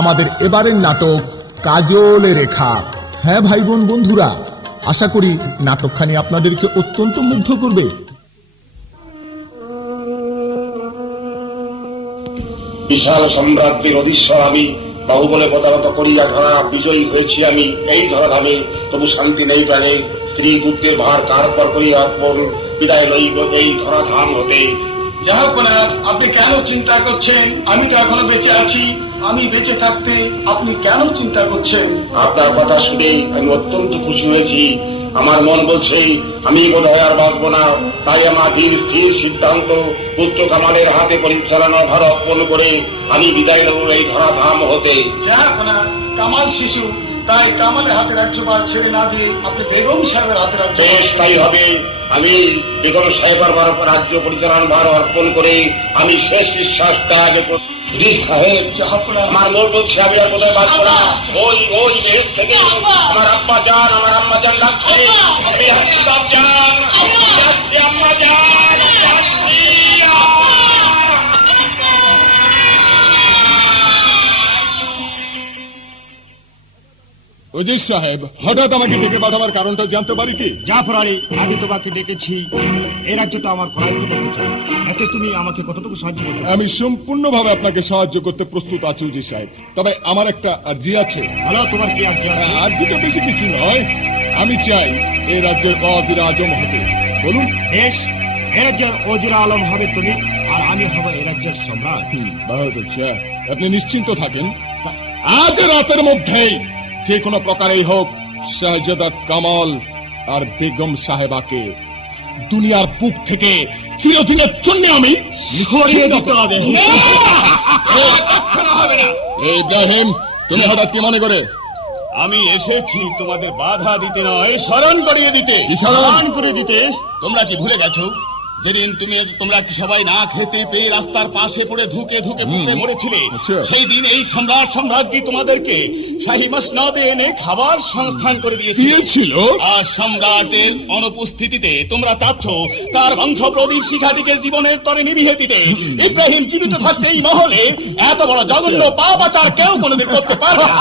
আমাদের এবারের নাটক কাজলে রেখা। হ্যাঁ ভাই বোন বন্ধুরা, আশা করি নাটকখানি আপনাদেরকে অত্যন্ত মুগ্ধ করবে। বিশাল সাম্রাজ্যের অধীশ্বর আমি, বাহুবলে পদারত করিয়া ধরা বিজয়ী হয়েছি আমি এই ধরাধামে, তবু শান্তি নেই প্রাণে। স্ত্রী পুত্রের ভার কার পর করিয়া অর্পণ, বিদায় লইব এই ধরাধাম হতে। জাহাপনা, আপনি কেন চিন্তা করছেন? আমি তো এখনো বেঁচে আছি। আমি বেঁচে থাকতে আপনি কেন চিন্তা করছেন? আপনার কথা শুনে আমি অত্যন্ত খুশি হয়েছি। আমার মন বলছে আমি বোধহয় আর বাঁচব না। তাই আমার স্থির সিদ্ধান্ত, পুত্র কামালের হাতে পরিচালনার ভার অর্পণ করে আমি বিদায় নেব এই ধরাধাম হতে। জাহাপনা, কামাল শিশু, তাই কামালের হাতে রাজ্যভার ছেড়ে না দিয়ে আপনি বেগম সাহেবের হাতে রাজ্য। বেশ, তাই হবে। আমি বেগম সাহেবের রাজ্য পরিচালনার ভার অর্পণ করে আমি শেষ নিঃশ্বাস ত্যাগ করছি। সাহেব, আমার মন বলছে আমি আর কোথায় বাঁচব না। ওই ওই মেঘ থেকে আমার আব্বা যান, আমার আম্মা যান লাগছে। আমি আসছি বাপ যান, যাচ্ছি আম্মা যান, যাচ্ছি। ওজির সাহেব, হঠাৎ আমাকে ডেকে পাঠাবার কারণটা জানতে পারি কি? জাফর আলী, আমি তোমাকে ডেকেছি এই রাজ্যটা আমার করায়ত্ত করতে চাই। এতে তুমি আমাকে কতটুকু সাহায্য করতে পারো? আমি সম্পূর্ণভাবে আপনাকে সাহায্য করতে প্রস্তুত আছি ওজির সাহেব, তবে আমার একটা আর্জি আছে। ভালো, তোমার কি আর্জি আছে? আর্জিটা বেশি কিছু নয়, আমি চাই এই রাজ্যের ওয়াজির আজম হতে। বলুন। বেশ, এ রাজ্যের ওজির আলম হবে তুমি, আর আমি হব এ রাজ্যের সম্রাট। বহুত আচ্ছা, আপনি নিশ্চিন্ত থাকেন। আজ রাতের মধ্যেই যে কোনো প্রকারেই হোক শাহজাদা কামাল আর বেগম সাহেবাকে দুনিয়ার বুক থেকে চিরদিনের জন্য আমি সরিয়ে দিতে হবে। ইব্রাহিম, তুমি হঠাৎ কি মনে করে? আমি এসেছি তোমাদের বাধা দিতে নয়, স্মরণ করিয়ে দিতে। স্মরণ করে দিতে? তোমরা কি ভুলে গেছো যেদিন তোমরা কি সবাই না খেতে পেয়ে রাস্তার পাশে পড়ে ধুকে ধুকে পুড়ে মরেছিলে? সেই দিন এই সম্রাজ্ঞী তোমাদেরকে শাহী মসনদে এনে খাবার সংস্থান করে দিয়েছিল। আর সম্রাটের অনুপস্থিতিতে তোমরা চাচ্ছ তার বংশ প্রদীপ শিখাটিকে জীবনের তরে নিভিয়ে দিতে। ইব্রাহিম জীবিত থাকতে এই মহলে এত বড় জঘন্য পাপ আচার কেউ কোনোদিন করতে পারবে না।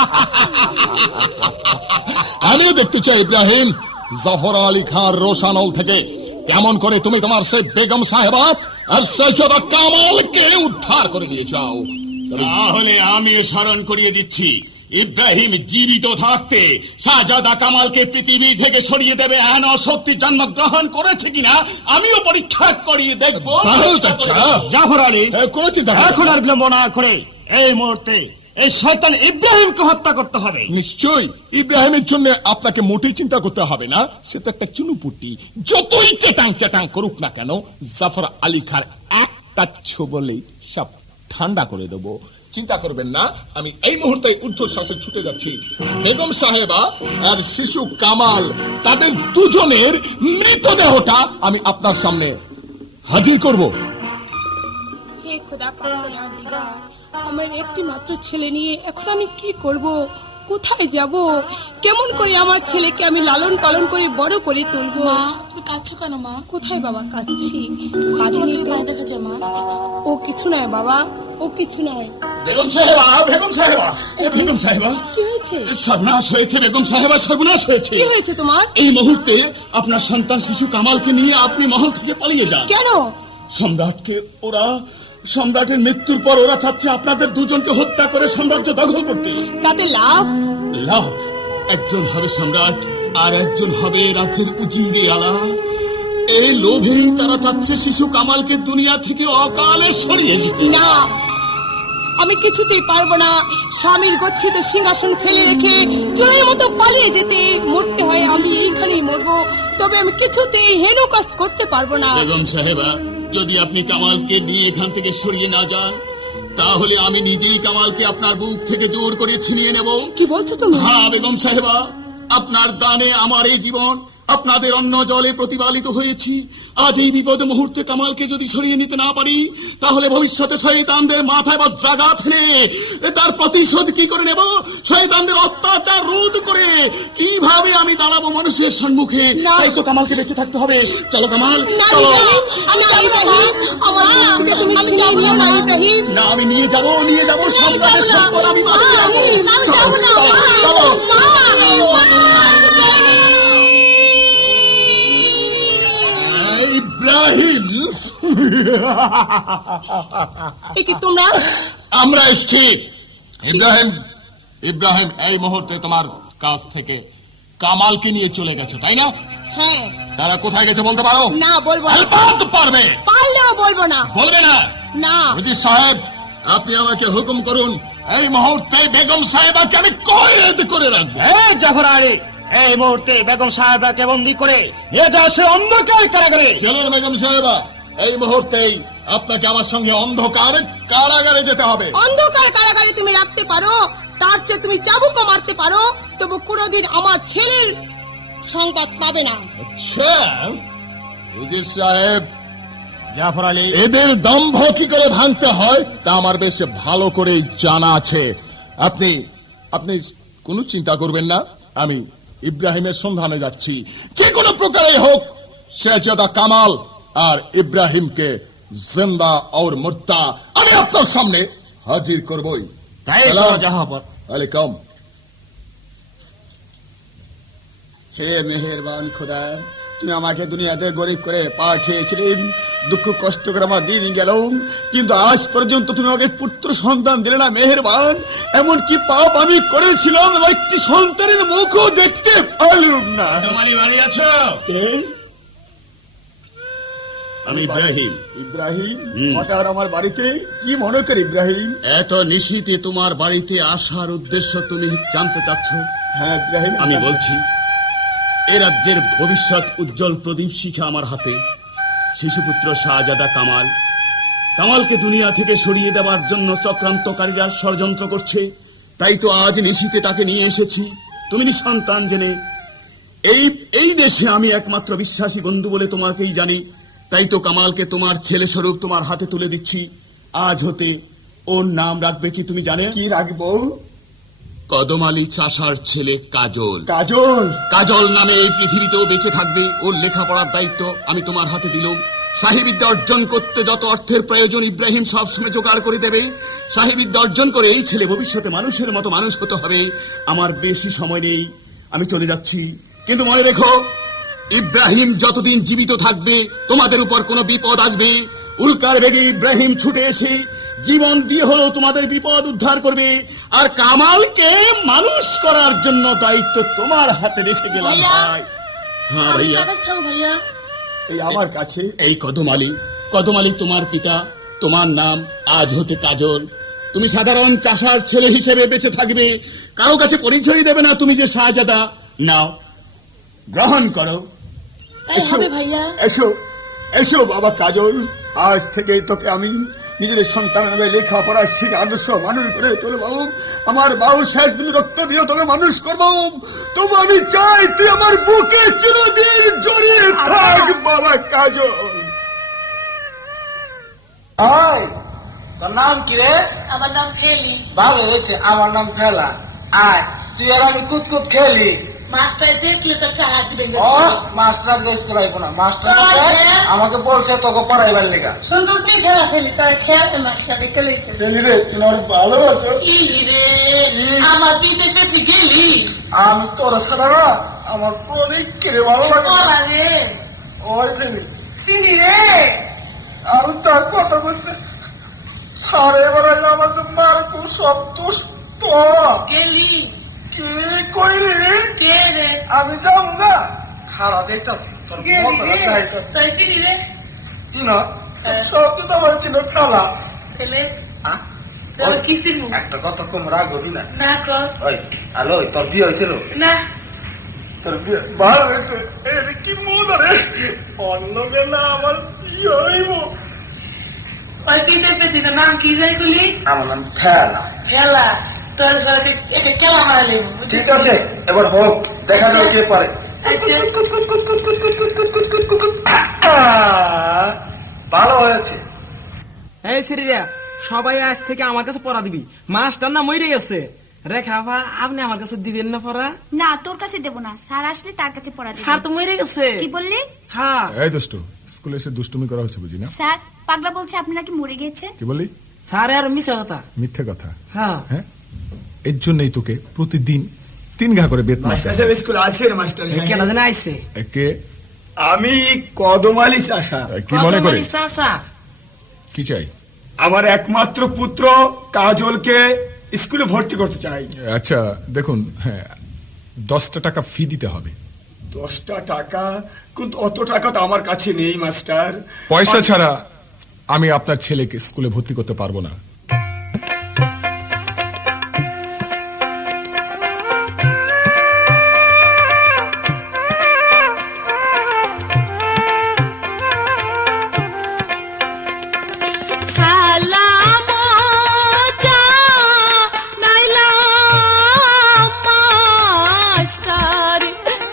আমিও দেখতে চাই ইব্রাহিম, জাফর আলী খান রোশানল থেকে কেমন করে তুমি তোমার সেই বেগম সাহেবা আর শাহজাদা কামালকে উদ্ধার করে নিয়ে যাও। তাহলে আমি স্মরণ করিয়ে দিচ্ছি, ইব্রাহিম জীবিত থাকতে শাহজাদা কামালকে পৃথিবী থেকে সরিয়ে দেবে এমন শক্তি জন্মগ্রহণ করেছে কিনা আমিও পরীক্ষা করিয়ে দেখব। জাফর আলী, কোনো চিন্তা এখন আর বিলম্ব না করে এই মুহূর্তে এই শয়তান ইব্রাহিমকে হত্যা করতে হবে। নিশ্চয়ই, ইব্রাহিমের জন্য আপনাকে মোটেই চিন্তা করতে হবে না। সে তো একটা চুনুপুটি, যতই চেটাং চেটাং করুক না কেন, জাফর আলী খার একটা ছোবলেই সব ঠান্ডা করে দেবো। চিন্তা করবেন না, আমি এই মুহূর্তে ঊর্ধ্বশ্বাসে ছুটে যাচ্ছি। বেগম সাহেবা আর শিশু কামাল, তাদের দুজনের মৃতদেহটা আমি আপনার সামনে হাজির করব। হে খোদা পারওয়ারদিগার, আমার একটি মাত্র ছেলে নিয়ে এখন আমি কি করব? কোথায় যাব? কেমন করে আমার ছেলেকে আমি লালন পালন করে বড় করে তুলবো? মা, তুমি কাঁদছো কেন মা? কোথায় বাবা কাঁদছি? দেখা যায় মা। ও কিছু নয় বাবা, ও কিছু নয়। বেগম সাহেবা, বেগম সাহেবা, বেগম সাহেবা, কি হয়েছে? সর্বনাশ হয়েছে বেগম সাহেবা, সর্বনাশ হয়েছে। কি হয়েছে তোমার? এই মুহূর্তে আপনার সন্তান শিশু কামালকে নিয়ে আপনি মহল থেকে পালিয়ে যান। কেন? সম্রাটের মৃত্যুর পর ওরা চাচ্ছে আপনাদের দুজনকে হত্যা করে সাম্রাজ্য দখল করতে। তাতে লাভ? লাভ? একজন হবে সম্রাট আর একজন হবে রাজ্যের উজিরে আলা। এই লোভেই তারা চাচ্ছে শিশু কামালকে দুনিয়া থেকে অকালে সরিয়ে দিতে। না, আমি কিছুতেই পারবো না। স্বামীর গচ্ছিত সিংহাসন ফেলে রেখে চোরের মতো পালিয়ে যেতে। মরতে হয় আমি এইখানেই মরবো, তবে আমি কিছুতেই হেন কাজ করতে পারবো না। বেগম সাহেবা, যদি আপনি কামালকে নিয়ে এখান থেকে সরিয়ে না যান, তাহলে আমি নিজেই কামালকে আপনার বুক থেকে জোর করে ছিনিয়ে নেব। কি বলছো তুমি? হ্যাঁ বেগম সাহেবা, আপনার দানে আমার এই জীবন, আপনাদের অন্ন জলে প্রতিপালিত হয়েছি। আজ এই বিপদ মুহূর্তে কামালকে যদি সরিয়ে নিতে না পারি, তাহলে ভবিষ্যতে শয়তানদের মাথায় বজ্রাঘাত এনে তার প্রতিশোধ কি করে নেব? শয়তানদের অত্যাচার রোধ করে কিভাবে আমি দাঁড়াবো মানুষের সম্মুখে? তাই তো কামালকে বেঁচে থাকতে হবে। চলো কামাল, চলো। তুমি ছিনিয়ে নিও না ইব্রাহিম। না, আমি নিয়ে যাবো সম্রাটের সম্পদ আমি বাঁচিয়ে এ কি তোমরা? আমরা এসছি। ইব্রাহিম, ইব্রাহিম এই মুহূর্তে তোমার কাছ থেকে কামালকে নিয়ে চলে গেছে, তাই না? হ্যাঁ। তারা কোথায় গেছে বলতে পারো? না, বলবো না। আলবাত পারবে। পারলেও বলবো না। বলবে না? না। হুজুর সাহেব, আপনি আমাকে হুকুম করুন, এই মুহূর্তে বেগম সাহেবাকে আমি কয়েদ করে রাখবো। জাফর আলী, এই মুহূর্তে বেগম সাহেবাকে বন্দি করে নিয়ে যাও সে অন্ধকার কারাগারে। চলুন বেগম সাহেবা, এই মুহূর্তেই আপনাকে আমার সঙ্গে অন্ধকার কারাগারে যেতে হবে। অন্ধকার কারাগারে তুমি রাখতে পারো, তার চেয়ে তুমি চাবুকও মারতে পারো, তবু কোনোদিন আমার ছেলের সংবাদ পাবে না। আচ্ছা হুজুর সাহেব, জাফর আলী, এদের দম্ভ কি করে ভাঙতে হয় তা আমার বেশ ভালো করে জানা আছে। আপনি আপনি কোনো চিন্তা করবেন না, আমি ইব্রাহিমের সন্ধানে যাচ্ছি। যে কোনো প্রকারে হোক শেহজাদা কামাল আর ইব্রাহিমকে জিন্দা और মুর্দা আমি আপনার সামনে হাজির করবই। তাই করো জাহাপর। আলাইকুম। হে মেহেরবান খোদা, তুমি আমাকে দুনিয়াতে গরিব করে পাঠিয়েছিলেন, দুঃখ কষ্ট করে আমার দিন গেল, কিন্তু আজ পর্যন্ত তুমি আমাকে পুত্র সন্তান দিলে না মেহেরবান। এমন কি পাপ আমি করেছিলাম, একটি সন্তানের মুখও দেখতে পারলাম না। তোমারই বাড়ি আছো? আমি ইব্রাহিম। ইব্রাহিম, হঠাৎ আমার বাড়িতে কি মনে করে ইব্রাহিম? এত নিশীতে তোমার বাড়িতে আসার উদ্দেশ্য তুমি জানতে চাচ্ছ? হ্যাঁ ইব্রাহিম, আমি বলছি, এ রাজ্যের ভবিষ্যৎ উজ্জ্বল প্রদীপ শিখা আমার হাতে। শিশুপুত্র শাহজাদা কামাল, কামালকে দুনিয়া থেকে সরিয়ে দেওয়ার জন্য চক্রান্তকারীরা ষড়যন্ত্র করছে। তাই তো আজ নিশীতে তাকে নিয়ে এসেছি তুমি নিঃসন্তান জেনে। এই দেশে আমি একমাত্র বিশ্বাসী বন্ধু বলে তোমাকেই জানি। তাই তো কামালকে তোমার ছেলে স্বরূপ তোমার হাতে তুলে দিচ্ছি। আজ হতে ওর নাম রাখবে কি তুমি জানে? কি রাখবো? কদম আলী চাষার ছেলে কাজল। কাজল? কাজল নামে এই পৃথিবীতেও বেঁচে থাকবে। ওর লেখাপড়ার দায়িত্ব আমি তোমার হাতে দিলাম। শাহীবিদ্যা অর্জন করতে যত অর্থের প্রয়োজন ইব্রাহিম সবসময় জোগাড় করে দেবে। শাহীবিদ্যা অর্জন করে এই ছেলে ভবিষ্যতে মানুষের মতো মানুষ হতে হবে। আমার বেশি সময় নেই, আমি চলে যাচ্ছি। কিন্তু মনে রেখো, ইব্রাহিম যতদিন জীবিত থাকবে তোমাদের উপর কোনো বিপদ আসবে, উল্কার বেগে ইব্রাহিম ছুটে এসে জীবন দিয়ে হলেও তোমাদের বিপদ উদ্ধার করবে। আর কামালকে মানুষ করার জন্য দায়িত্ব তোমার হাতে রেখে গেলাম ভাইয়া। ভাই। হ্যাঁ ভাইয়া। ভাইয়া, এই আমার কাছে এই কদম আলী তোমার পিতা, তোমার নাম আজ হতে কাজল। তুমি সাধারণ চাষার ছেলে হিসেবে বেঁচে থাকবে, কারো কাছে পরিচয় দেবে না তুমি যে শাহজাদা। নাও, গ্রহণ করো। তাই হবে ভাইয়া। এসো এসো বাবা কাজল, আজ থেকে তোকে আমি নিজের সন্তান লেখাপড়া শিখে আদর্শ মানুষ করে তুলব। আমার বাবুর শেষ বিন্দু রক্ত দিয়ে তোকে মানুষ করবো। তবু আমি চাই তুই আমার বুকে চিরদিন জড়িয়ে থাক বাবা কাজল। তোর নাম কি রে? আমার নাম ফেলি। ভালো হয়েছে, আমার নাম ফেলা। আয় তুই আর আমি কুতকুত খেলি। মাস্টার দেখলে তো চালা দিবেন। মাস্টার দেশ করাইবো না, মাস্টার আমাকে বলছে তোকে পড়াইবার লেগা। সুন্দর দিয়ে খেলা ফেলি, তারা খেয়াল মাস্টার দেখে লইতে। রে তোমার ভালো আছো? রে আমার পিঠে পেপি গেলি। আমি তোর ছাড়া না আমার অনেক কেড়ে ভালো লাগে। বলা রে ওই ফেলি চিনি রে। আমি তার কথা বলতে সারে এবার আমার যে মার খুব শব্দ গেলি কি কইলি? কে রে? আমি যাবো না, খারা যাইতাছি তোর গেলি মতটা রে। যাইতাছি। তাই চিনি রে। চিনো সব তো তোমার চিনো ফেলা। ফেলে আহ? তোর কি চিনু? একটা কথা কম রাগ হবি না। না কর। ওই হ্যালো, তোর বিয়ে হয়েছিল? না তোর বিয়ে ভালো হয়েছে। এর কি মজা রে, অন্য গেলে আমার বিয়ে হইব। ওই পিঠে পেপি নাম কি যাই করলি? আমার নাম ফেলা। খেলা তোর সাথে একটা খেলা মারালি। ঠিক আছে, এবার হোক, দেখা যাক কে পারে। ভালো হয়েছে। এই সিরিয়া, সবাই আজ থেকে আমার কাছে পড়া দিবি। মাস্টার না মরে গেছে। রেখা আপা, আপনি আমার কাছে দিবেন না পড়া? না, তোর কাছে দেবো না, স্যার আসলে তার কাছে পড়া দেব। স্যার তো মরে গেছে। কি বললি? হ্যাঁ। এই দুষ্টু, স্কুলে এসে দুষ্টুমি করা হচ্ছে বুঝি না? স্যার, পাগলা বলছে আপনি নাকি মরে গেছে। কি বললি? স্যার আর মিশা কথা। মিথ্যে কথা। হ্যাঁ হ্যাঁ, এর জন্যই তোকে প্রতিদিন 3 ঘা করে বেতন স্কুল আসে মাস্টার কেন যেন আইসে? একে আমি কদম আলী চাষা। কি মনে করে? চাষা কি চাই? আমার একমাত্র পুত্র কাজলকে স্কুলে ভর্তি করতে চাই। আচ্ছা দেখুন, হ্যাঁ 10টা টাকা ফি দিতে হবে। 10টা টাকা? কিন্তু অত টাকা তো আমার কাছে নেই মাস্টার। পয়সা ছাড়া আমি আপনার ছেলেকে স্কুলে ভর্তি করতে পারবো না। সালাম জানাইলাম মাস্টার,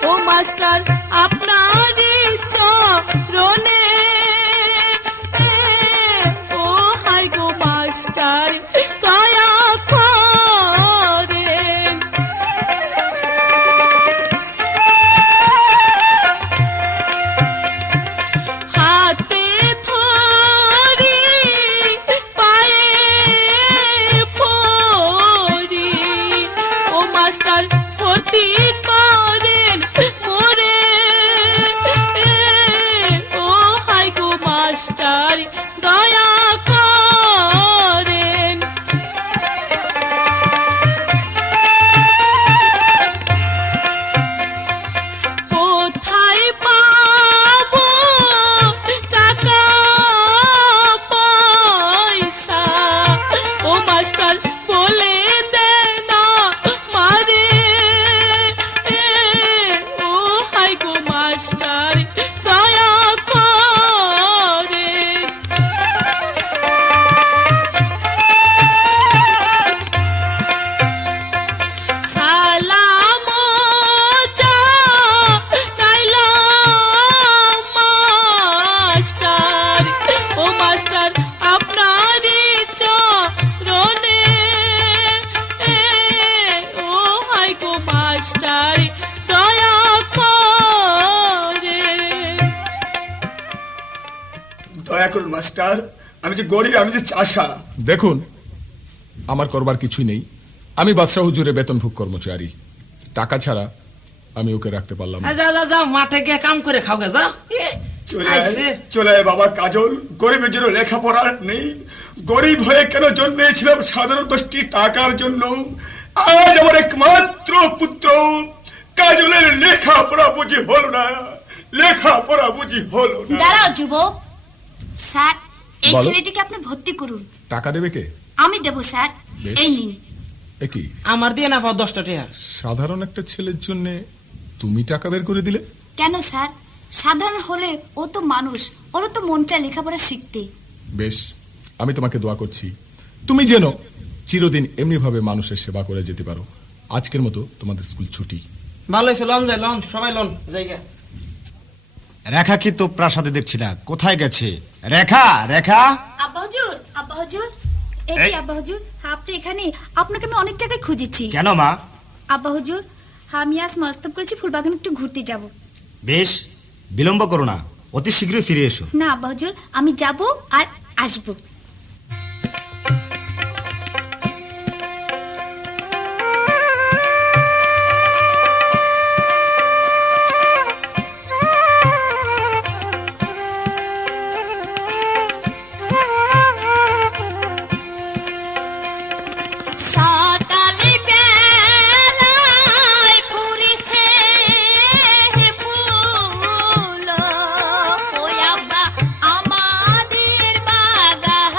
ও মাস্টার আপনার চরণে, ও হাই গো মাস্টার দয়া করেন। হাতে ধরি পায়ে পড়ি, ও মাস্টার ভর্তি করেন মোরে, ও হাই গো মাস্টার দয়া করেন। কোথায় পাবো টাকা পয়সা, ও মাস্টার বলে দে না মারে, ও হাই গো মাস্টার দয়া করে। সালাম জানাইলাম মাস্টার, ও মাস্টার আপনার চরণে, ও হাই গো মাস্টার দয়া করে। দয়া করুন মাস্টার, আমি যে গরিব, আমি যে চাষা। দেখুন আমার করবার কিছুই নেই, আমি বাদশাহ হুজুরের বেতনভুক কর্মচারী, টাকা ছাড়া আমি ওকে রাখতে পারলাম না। যা যা যা মাঠে গিয়ে কাম করে খাও গে, যা। চলে আয় বাবা কাজল, গরিবের জন্য লেখাপড়া নেই, গরিব হয়ে কেন জন্মেছিলাম সাধারণ 10টি টাকার জন্য। আজ আমার একমাত্র পুত্র কাজলের লেখাপড়া বুঝি হলো না, লেখাপড়া বুঝি হলো না। দাঁড়াও যুবক, স্যার এই বলো। ছেলেটিকে আপনি ভর্তি করুন। টাকা দেবে কে? আমি দেব স্যার, বেশ। এই নিন। একই আমার দিয়ে না পাও 10টা টাকা। সাধারণ একটা ছেলের জন্য তুমি টাকা বের করে দিলে? কেন স্যার, সাধারণ হলে ও তো মানুষ, ওরও তো মন চায় লেখাপড়া শিখতে। বেশ, আমি তোমাকে দোয়া করছি তুমি যেন চিরদিন এমনি ভাবে মানুষের সেবা করে যেতে পারো। আজকের মতো তোমাদের স্কুল ছুটি। ভালো হয়েছে, লন যায়, লন সবাই লন জায়গা। রেখা কি তো প্রাসাদে দেখছি না, কোথায় গেছে? রেখা, রেখা। আব্বা হুজুর, আব্বা হুজুর, এই এই। আব্বা হুজুর, আপনি এখানে? আপনাকে আমি অনেক জায়গায় খুঁজেছি। কেন মা? আব্বা হুজুর, আমি আজ মস্তব করেছি ফুলবাগান একটু ঘুরতে যাব। বেশ, বিলম্ব করো না, অতি শীঘ্রই ফিরে এসো। না আব্বা হুজুর, আমি যাব আর আসবো। সকালে বেলায় ফুরিছে ফুল, ওই আব্বা আমাদের বাগান।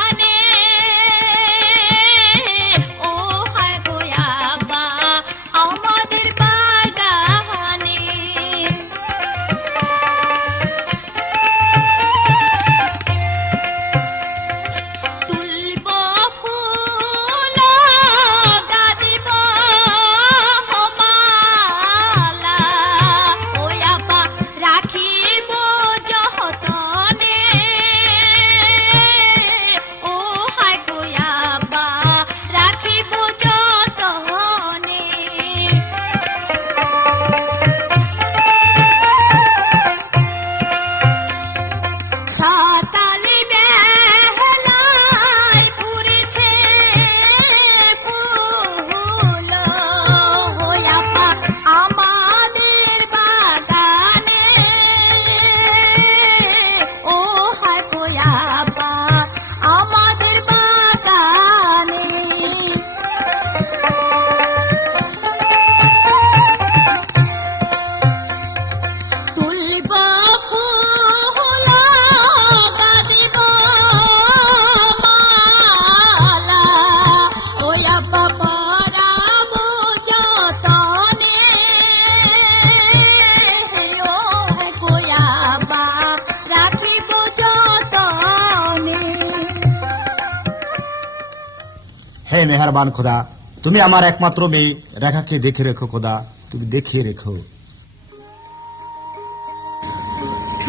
হে মেহেরবান খোদা, তুমি আমার একমাত্র মেয়ে রেখাকে দেখে রেখো খোদা, তুমি দেখিয়ে রেখো।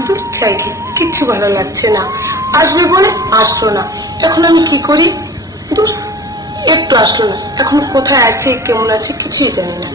দূর চাইলে কিচ্ছু ভালো লাগছে না, আসবে বলে আসলো না, এখন আমি কি করি? দূর, একটু আসলো না, এখন কোথায় আছে কেমন আছে কিছুই জানি না।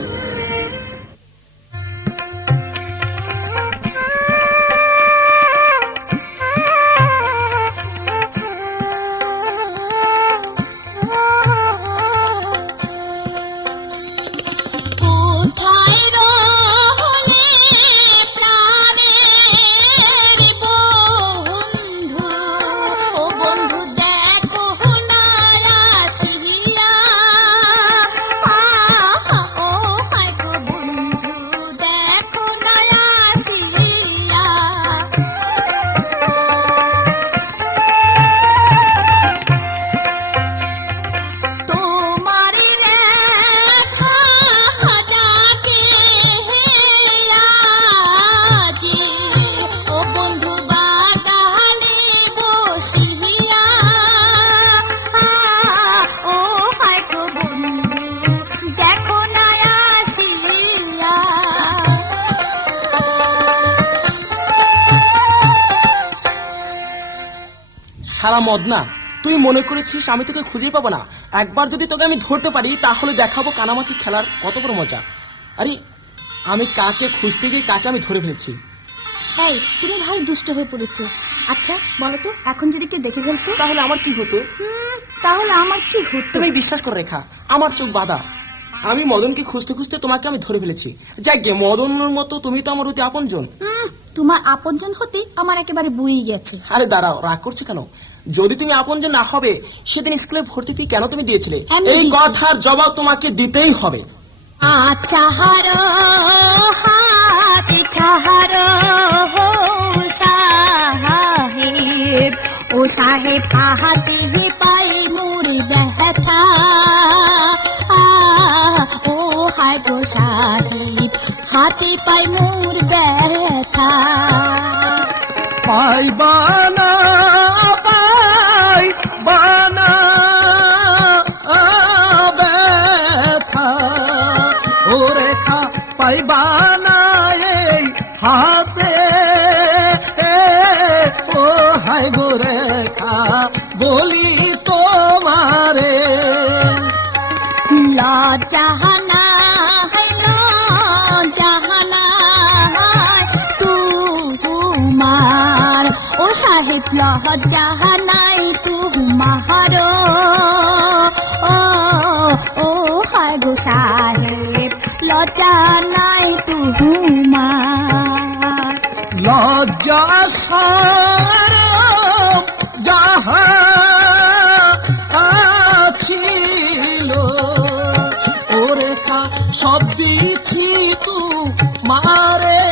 সারা মদনা, তুই মনে করেছিস আমি তোকে খুঁজে পাবো না? একবার যদি তোকে আমি ধরতে পারি তাহলে দেখাবো কানামাছি খেলার কত বড় মজা। আরে আমি কাকে খুঁজতে গিয়ে কাকে আমি ধরে ফেলেছি। এই তুমি ভারী দুষ্ট হয়ে পড়েছো। আচ্ছা বলো তো, এখন যদি কেউ দেখে ফেলতো তাহলে আমার কি হতো? তাহলে আমার কি হতো? তুমি বিশ্বাস করে রেখা, আমার চোখ বাঁধা। আমি মদনকে খুঁজতে খুঁজতে তোমাকে আমি ধরে ফেলেছি। যাই গে, মদনের মতো তুমি তো আমার অতি আপনজন। তোমার আপনজন হতে আমার একেবারে বই গেছে। আরে দাঁড়াও, রাগ করছো কেন? যদি তুমি আপনজন না হবে সেদিন স্কুলে ভর্তি ফি কেন তুমি দিয়েছিলে? এই কথার জবাব তোমাকে দিতেই হবে। আচাহারো হাতে ছাহারো সাহেব, ও সাহেব হাতে পাই মোর ব্যথা, ও হায় গো সাহেব হাতে পাই মোর ব্যথা। পাইবানা পাইবানা ব্যথা, ও রেখা পাইবানা এই হাতে, ও হায় গো রেখা বলি তোমারে। লজ্জাহানা লজ্জাহানা তুমার, ও সাহেব লজ্জাহানাই তুমার, ও হায় গো সাহেব লজ্জা নাই তুমার। লজ্জা শরম যাহা ছিল, ও রেখা সব দিছি তু মারে,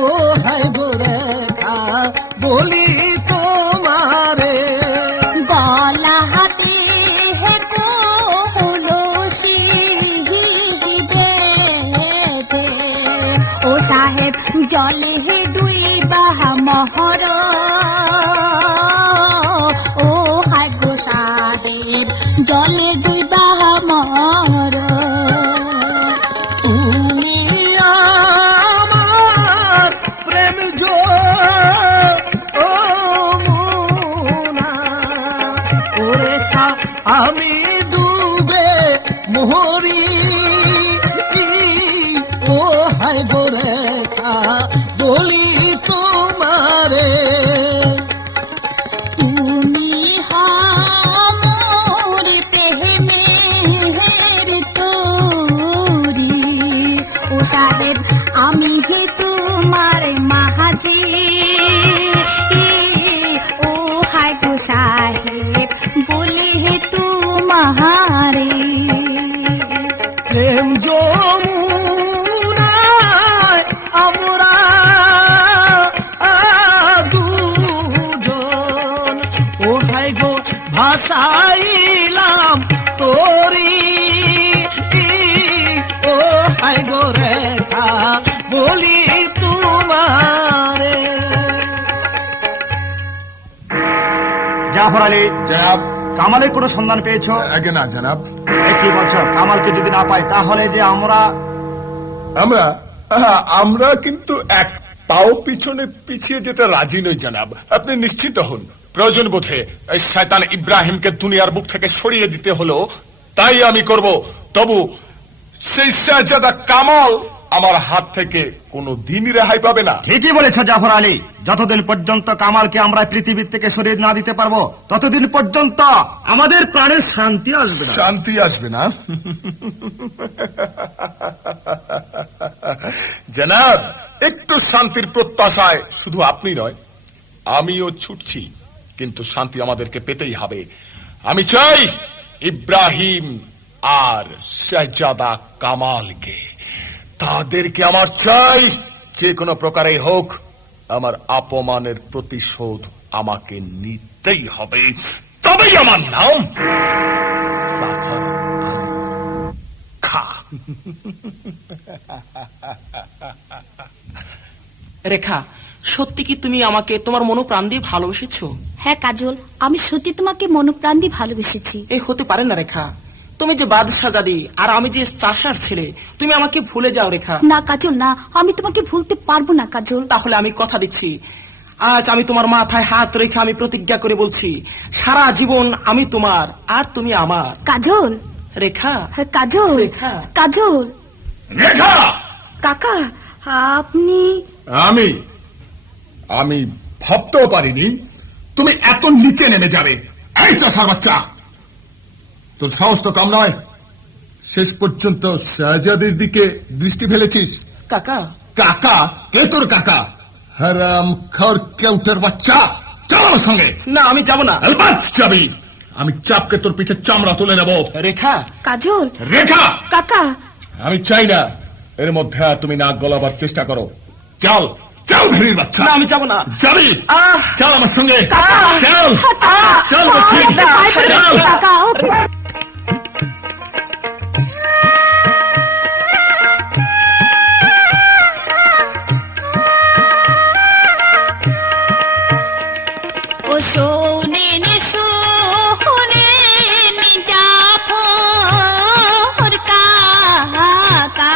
ও হায় গো রেখা বলি তোমারে। গলা হাতে হে কলসি বেঁধে, ও সাহেব জলে হে ডুইবা মহর, ও হায় গো সাহেব জলে ডুইবা মহর। তুমি আমার প্রেম যমুনা, ও রেখা আমি ডুবে মোহরি, ও হায় গো রেখা বলি তোমারে। তুমি হামোর প্রেমের তোরি, ও সাহেব আমি হে তোমার মাঝি, ও হায় গো সাহেব বলি হে তোমারে। প্রেম যমুনায় আমরা দুজন, ও হায় গো ভাসাইলাম তোরি, ও হায় গো রেখা বলি তোমারে। জাফর আলী, জনাব। কামালের কোনো সন্ধান পেয়েছো? আগে না জানাব। কি বলছো? কামালকে যদি না পাই তাহলে যে আমরা আমরা কিন্তু এক পাও পিছনে পিছিয়ে যেতে রাজি নই জানাব। আপনি নিশ্চিত হন, প্রয়োজন বোধে এই শয়তান ইব্রাহিমকে দুনিয়ার বুক থেকে সরিয়ে দিতে হলো, তাই আমি করব। তবু সেই শাহজাদা কামাল আমার হাত থেকে কোনো দিনই রেহাই পাবে না। ঠিকই বলেছ জাফর আলী, যতদিন পর্যন্ত কামালকে আমরা পৃথিবীর থেকে সরিয়ে না দিতে পারবো ততদিন পর্যন্ত আমাদের প্রাণের শান্তি আসবে না। শান্তি আসবে না জনাব, একটু শান্তির প্রত্যাশায় শুধু আপনি নয়, আমিও ছুটছি, কিন্তু শান্তি আমাদেরকে পেতেই হবে। আমি চাই ইব্রাহিম আর শাহজাদা কামালকে, তাদেরকে আমার চাই। যে কোনো প্রকারে হোক আমার অপমানের প্রতিশোধ আমাকে নিতেই হবে। তবেই আমার নাম জাফর আলী খাঁ। রেখা, সত্যি কি তুমি আমাকে তোমার মনোপ্রাণ দিয়ে ভালোবেসেছো? হ্যাঁ কাজল, আমি সত্যি তোমাকে মনোপ্রাণ দিয়ে ভালোবেসেছি। এই হতে পারে না রেখা, তুমি যে বাদশাহজাদি আর আমি যে চাষার ছেলে, তুমি আমাকে ভুলে যাও রেখা। না কাজল না, আমি তোমাকে ভুলতে পারবো না কাজল। তাহলে আমি কথা দিচ্ছি, আজ আমি তোমার মাথায় হাত রেখে আমি প্রতিজ্ঞা করে বলছি, সারা জীবন আমি তোমার আর তুমি আমার। কাজল। রেখা। হ্যাঁ কাজল। রেখা। কাজল। রেখা। কাকা, আপনি? আমি ভাবতেও পারিনি তুমি এত নিচে নেমে যাবে। এই চাষার বাচ্চা, তোর সাহস তো কম নয়। শেষ পর্যন্ত শাহজাদের দিকে দৃষ্টি ফেলেছিস। কাকা। কাকা? কে তোর কাকা? হারাম খর কেউটের বাচ্চা, চল আমার সঙ্গে। না, আমি যাব না। আলবাত যাবি, আমি চাপকে তোর পিঠে চামড়া তুলে নেব। রেখা। কাজল। রেখা। কাকা। আমি চাই না এর মধ্যে আর তুমি নাক গলাবার চেষ্টা করো। চল চল ভেরির বাচ্চা। না, আমি যাব না। যাবি? চল আমার সঙ্গে। চল চল কাকা। ও শোনেন শোনেন জাফর কাকা,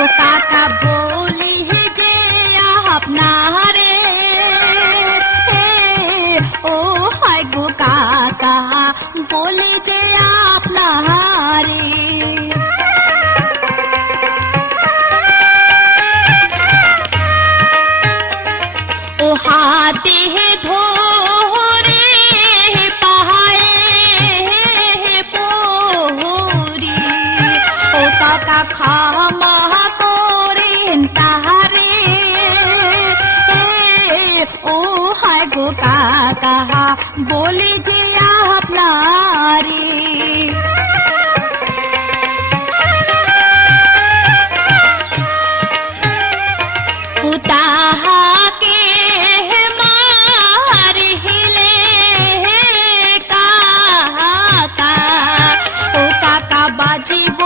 ও কাকা বলি যে আপনারে, ও হয় গো কাকা বলি যে আপনারে। ও হাতে ধরে পাহাড়ে পড়ি, ও কাকা ক্ষমা করেন তাহারে, ও হয় গো কাকা বলি যে আপনারে। ও তাহাকে মারিলে কাকা, ও কাকা বাজিব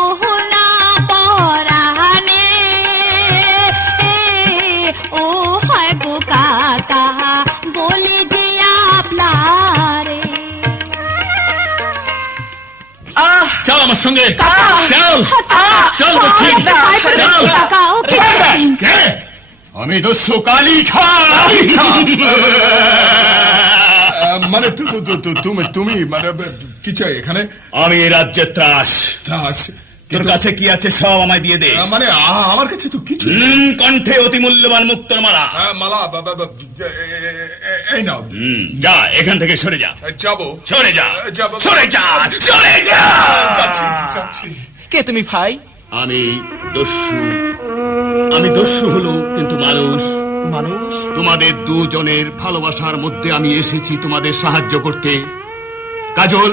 না পরানে, ও হয় গো কাকা বলে যে আপনারে। চল আমার সঙ্গে। কাকা। চল চল দক্ষিণ। চল। কাকা ওকে। কে? আমি দস্যু কালী খাঁ। মানে তুমি মানে কি চাই এখানে? আমি এই রাজ্যের ত্রাস। তোর কাছে কি আছে সব আমায় দিয়ে দে। মানে আমার কাছে তো কিছু। কণ্ঠে অতি মূল্যবান মুক্তর মালা। মালা এই নাও। যা এখান থেকে সরে যা। যাবো। সরে যা। যাবো। সরে যা। সরে যা। যাচ্ছি। কে তুমি ভাই? আমি দস্যু হলো কিন্তু মানুষ। মানুষ? তোমাদের দুজনের ভালোবাসার মধ্যে আমি এসেছি তোমাদের সাহায্য করতে। কাজল,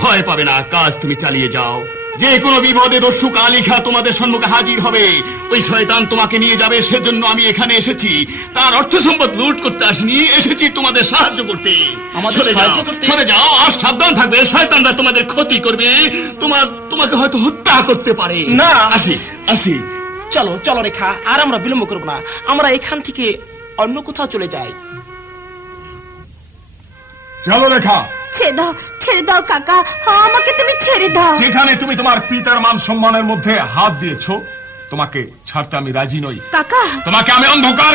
ভয় পাবে না, কাজ তুমি চালিয়ে যাও। যে কোনো বিপদে দস্যু কালী খাঁ তোমাদের সম্মুখে হাজির হবে। ওই শয়তান তোমাকে নিয়ে যাবে, সেজন্য আমি এখানে এসেছি। তার অর্থ সম্পদ লুট করতে আসিনি, এসেছি তোমাদের সাহায্য করতে। সরে যাও আর সাবধান থাকবে, শয়তানরা তোমাদের ক্ষতি করবে, তোমাকে হয়তো হত্যা করতে পারে। না। আসি। চলো চলো রেখা, আর আমরা বিলম্ব করব না, আমরা এখান থেকে অন্য কোথাও চলে যাই। চলো রেখা। ছেড়ে দাও কাকা, আমাকে তুমি ছেড়ে দাও। যেখানে তুমি তোমার পিতার মান সম্মানের মধ্যে হাত দিয়েছো, তোমাকে ছাড়তে আমি রাজি নই। কাকা, তোমাকে আমি অন্ধকার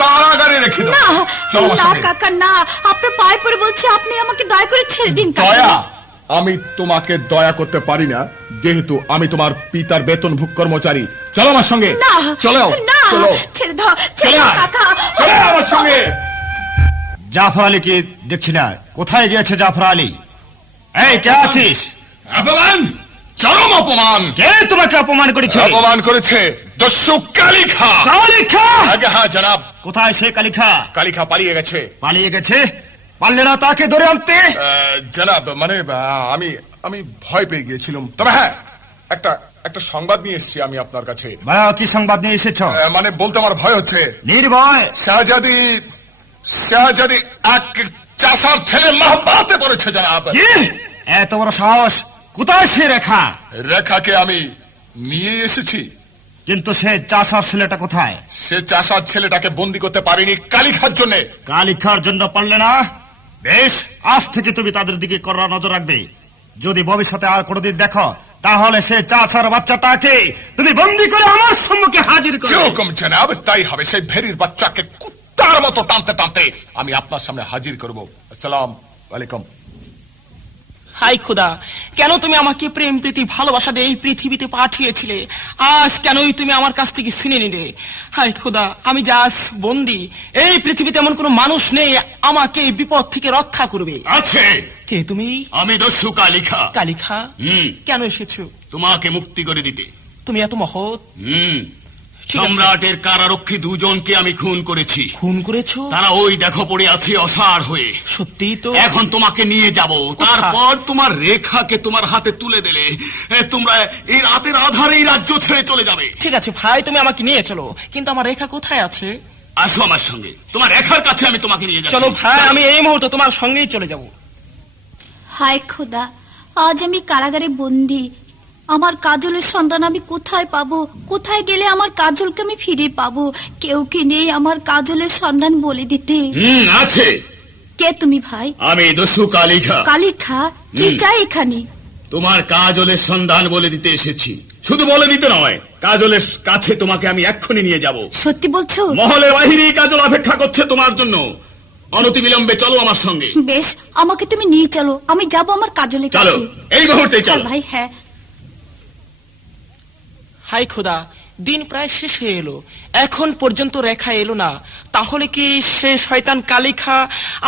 কারাগারে রেখে দেব। না চলো আমার না সঙ্গে। কাকা না, আপনার পায়ে পড়ে বলছি, আপনি আমাকে দয়া করে ছেড়ে দিন কাকা। দয়া? আমি তোমাকে দয়া করতে পারি না, যেহেতু আমি তোমার পিতার বেতনভুক কর্মচারী। চলো আমার সঙ্গে। না চলো না, চলো ছেড়ে দাও চলে আয়। কাকা। চলে আয় আমার সঙ্গে। জাফর আলীকে দেখছি না, কোথায় গিয়েছে জাফর আলী? এই কে আছিস? অপমান, চরম অপমান। কে তোমাকে অপমান করেছে? অপমান করেছে দস্যু কালিখা। কালিখা? আগে হ্যাঁ জনাব। কোথায় সে কালিখা? কালিখা পালিয়ে গেছে। পালিয়ে গেছে? পারলে না তাকে ধরে আনতে? জনাব মানে আমি ভয় পেয়ে গিয়েছিলাম। তবে হ্যাঁ, একটা সংবাদ নিয়ে এসেছি আমি আপনার কাছে। কি সংবাদ নিয়ে এসেছ? মানে বলতে আমার ভয় হচ্ছে। নির্ভয়? শাহজাদি এক চাষার ছেলে মাহবাতে পড়েছে জনাব। কি? এত বড় সাহস! কোথায় সে রেখা? রেখাকে আমি নিয়ে এসেছি। কিন্তু সে চাষার ছেলেটা কোথায়? সে চাষার ছেলেটাকে বন্দি করতে পারিনি কালিখার জন্য। কালিখার জন্য পারলে না? বেশ, আজ থেকে তুমি তাদের দিকে কড়া নজর রাখবে। যদি ভবিষ্যতে আর কোনোদিন দেখো, তাহলে সে চাষার বাচ্চাটাকে তুমি বন্দি করে আমার সম্মুখে হাজির করো। কিরকম জনাব? তাই হবে। সেই ভেরির বাচ্চাকে কুত্তার মতো টানতে টানতে আমি আপনার সামনে হাজির করব। আসসালাম আলাইকুম। হাই খোদা, কেন তুমি আমাকে প্রেম প্রীতি ভালোবাসা দিয়ে এই পৃথিবীতে পাঠিয়েছিলে? আজ কেনই তুমি আমার কাছ থেকে ছিনে নিলে? হাই খোদা, আমি যে আজ বন্দি, এই পৃথিবীতে এমন কোনো মানুষ নেই আমাকে এই বিপদ থেকে রক্ষা করবে। আছে। কে তুমি? আমি দস্যু কালিখা। কালিখা? কেন এসেছো? তোমাকে মুক্তি করে দিতে। তুমি এত মহৎ? ঠিক আছে। সম্রাটের কারারক্ষী দুজনকে আমি খুন করেছি। খুন করেছো? তারা ওই দেখো পড়ে আছে অসাড় হয়ে। সত্যি তো? এখন তোমাকে নিয়ে যাব, তারপর তোমার রেখাকে তোমার হাতে তুলে দিলে তোমরা এই রাতের আধারে এই রাজ্য ছেড়ে চলে যাবে। ঠিক আছে ভাই, তুমি আমাকে নিয়ে চলো, কিন্তু আমার রেখা কোথায় আছে? আসো আমার সঙ্গে, তোমার রেখার কাছে আমি তোমাকে নিয়ে যাচ্ছি। চলো ভাই, আমি এই মুহূর্তে তোমার সঙ্গেই চলে যাব। হায় খোদা, আজ আমি কারাগারে বন্দি। আমার কাজলের সন্ধান আমি কোথায় পাবো? কোথায় গেলে আমার কাজলকে আমি ফিরে পাবো? কেউ কি নেই আমার কাজলের সন্ধান বলে দিতে? আছে। কে তুমি ভাই? আমি দস্যু কালিখা। কালিখা? কি চাই এখানে? তোমার কাজলের সন্ধান বলে দিতে এসেছি। শুধু বলে দিতে নয়, কাজলের কাছে তোমাকে আমি এক্ষুনি নিয়ে যাব। সত্যি বলছো? মহলের বাহিরেই কাজল অপেক্ষা করছে তোমার জন্য। অনতিবিলম্বে চলো আমার সঙ্গে। বেশ, আমাকে তুমি নিয়ে চলো, আমি যাব আমার কাজলের চলো, কাছে। এই মুহূর্তে চল চলো। ভাই। হ্যাঁ। হাই খোদা, দিন প্রায় শেষ হয়ে এলো, এখন পর্যন্ত রেখা এলো না। তাহলে কি সে শয়তান কালিখা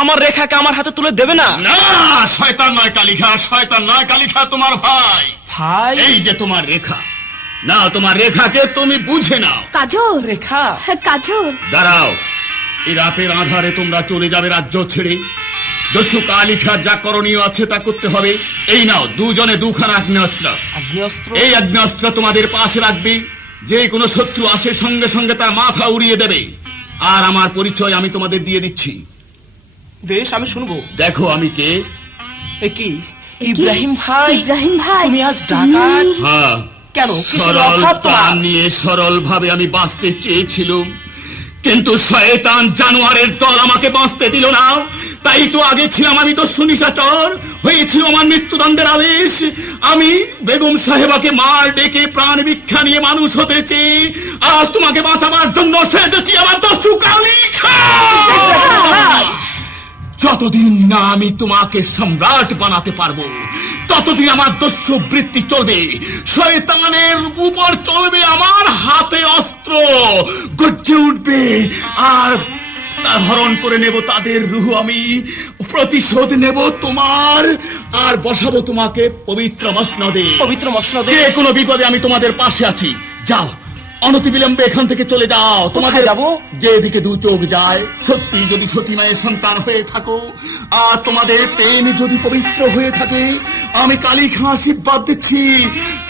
আমার রেখাকে আমার হাতে তুলে দেবে না? না, শয়তান নয় কালিখা, শয়তান নয় কালিখা, তোমার ভাই। ভাই? এই যে তোমার রেখা। না, তোমার রেখাকে তুমি বুঝে নাও। কাজল? রেখা? হ্যাঁ, কাজল। দাঁড়াও, এই রাতের আধারে তোমরা চলে যাবে রাজ্য ছেড়ে। দস্যু কালিখার যা করণীয় আছে তা করতে হবে। এই নাও, দুজনে দুখানা আগ্নেয়াস্ত্র। আগ্নেয়াস্ত্র? এই আগ্নেয়াস্ত্র তোমাদের পাশে রাখবে। যে কোনো শত্রু আসে সঙ্গে সঙ্গে তার মাথা উড়িয়ে দেবে। আর আমার পরিচয় আমি তোমাদের দিয়ে দিচ্ছি। বেশ, আমি শুনবো। দেখো আমি কে। কি? ইব্রাহিম ভাই? ইব্রাহিম ভাই? তুমি আজ ডাকাত? হ্যাঁ। কেন? কিসের সরল অভাব তোমার? প্রাণ নিয়ে সরল ভাবে আমি বাঁচতে চেয়েছিলাম, কিন্তু শয়তান জানোয়ারের দল আমাকে বাঁচতে দিল না। তাই তো আগে ছিলাম আমি তো সুনিশাচর, হয়েছিল আমার মৃত্যুদণ্ডের আদেশ। আমি বেগম সাহেবাকে মার ডেকে প্রাণ ভিক্ষা নিয়ে মানুষ হতে চেয়ে আজ তোমাকে বাঁচাবার জন্য সেজেছি আমার দস্যু কালিখা। যতদিন না আমি তোমাকে সম্রাট বানাতে পারবো, ততদিন আমার দস্যু বৃত্তি চলবে। শয়তানের উপর চলবে আমার হাতে অস্ত্র, গর্জে উঠবে আর তা হরণ করে নেব তাদের রূহ। আমি প্রতিশোধ নেব তোমার, আর বসাবো তোমাকে পবিত্র মসনদে। পবিত্র মসনদে? যে কোনো বিপদে আমি তোমাদের পাশে আছি। যাও, অনতিবিলম্বে এখান থেকে চলে যাও। তোমাদের যাবো? যেদিকে দু চোখ যায়, সত্যি যদি সতী মায়ের সন্তান হয়ে থাকো আর তোমাদের প্রেম যদি পবিত্র হয়ে থাকে, আমি কালিখা আশীর্বাদ দিচ্ছি,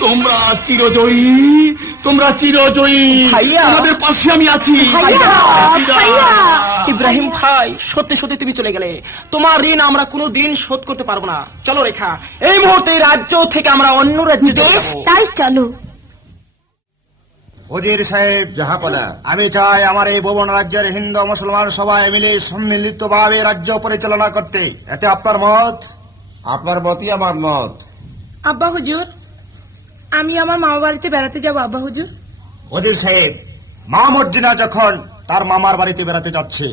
তোমরা চিরজয়ী, তোমরা চিরজয়ী। ভাইয়া, তোমাদের পাশে আমি আছি। ইব্রাহিম ভাই, সত্যি সত্যি তুমি চলে গেলে। তোমার ঋণ আমরা কোনো দিন শোধ করতে পারবো না। চলো রেখা, এই মুহূর্তে এই রাজ্য থেকে আমরা অন্য রাজ্যে চলে বেশ, যাবো। তাই চলো। ওজির সাহেব, জাহাপনা, আমি চাই আমার এই ভুবন রাজ্যের হিন্দু মুসলমান সবাই মিলে সম্মিলিত ভাবে রাজ্য পরিচালনা করতে। এতে আপনার মত? আপনার মতই আমার মত। আব্বা হুজুর, আমি আমার মামা বাড়িতে বেড়াতে যাবো আব্বা হুজুর। ওজির সাহেব, মা মর্জিনা যখন তার মামার বাড়িতে বেড়াতে যাচ্ছে,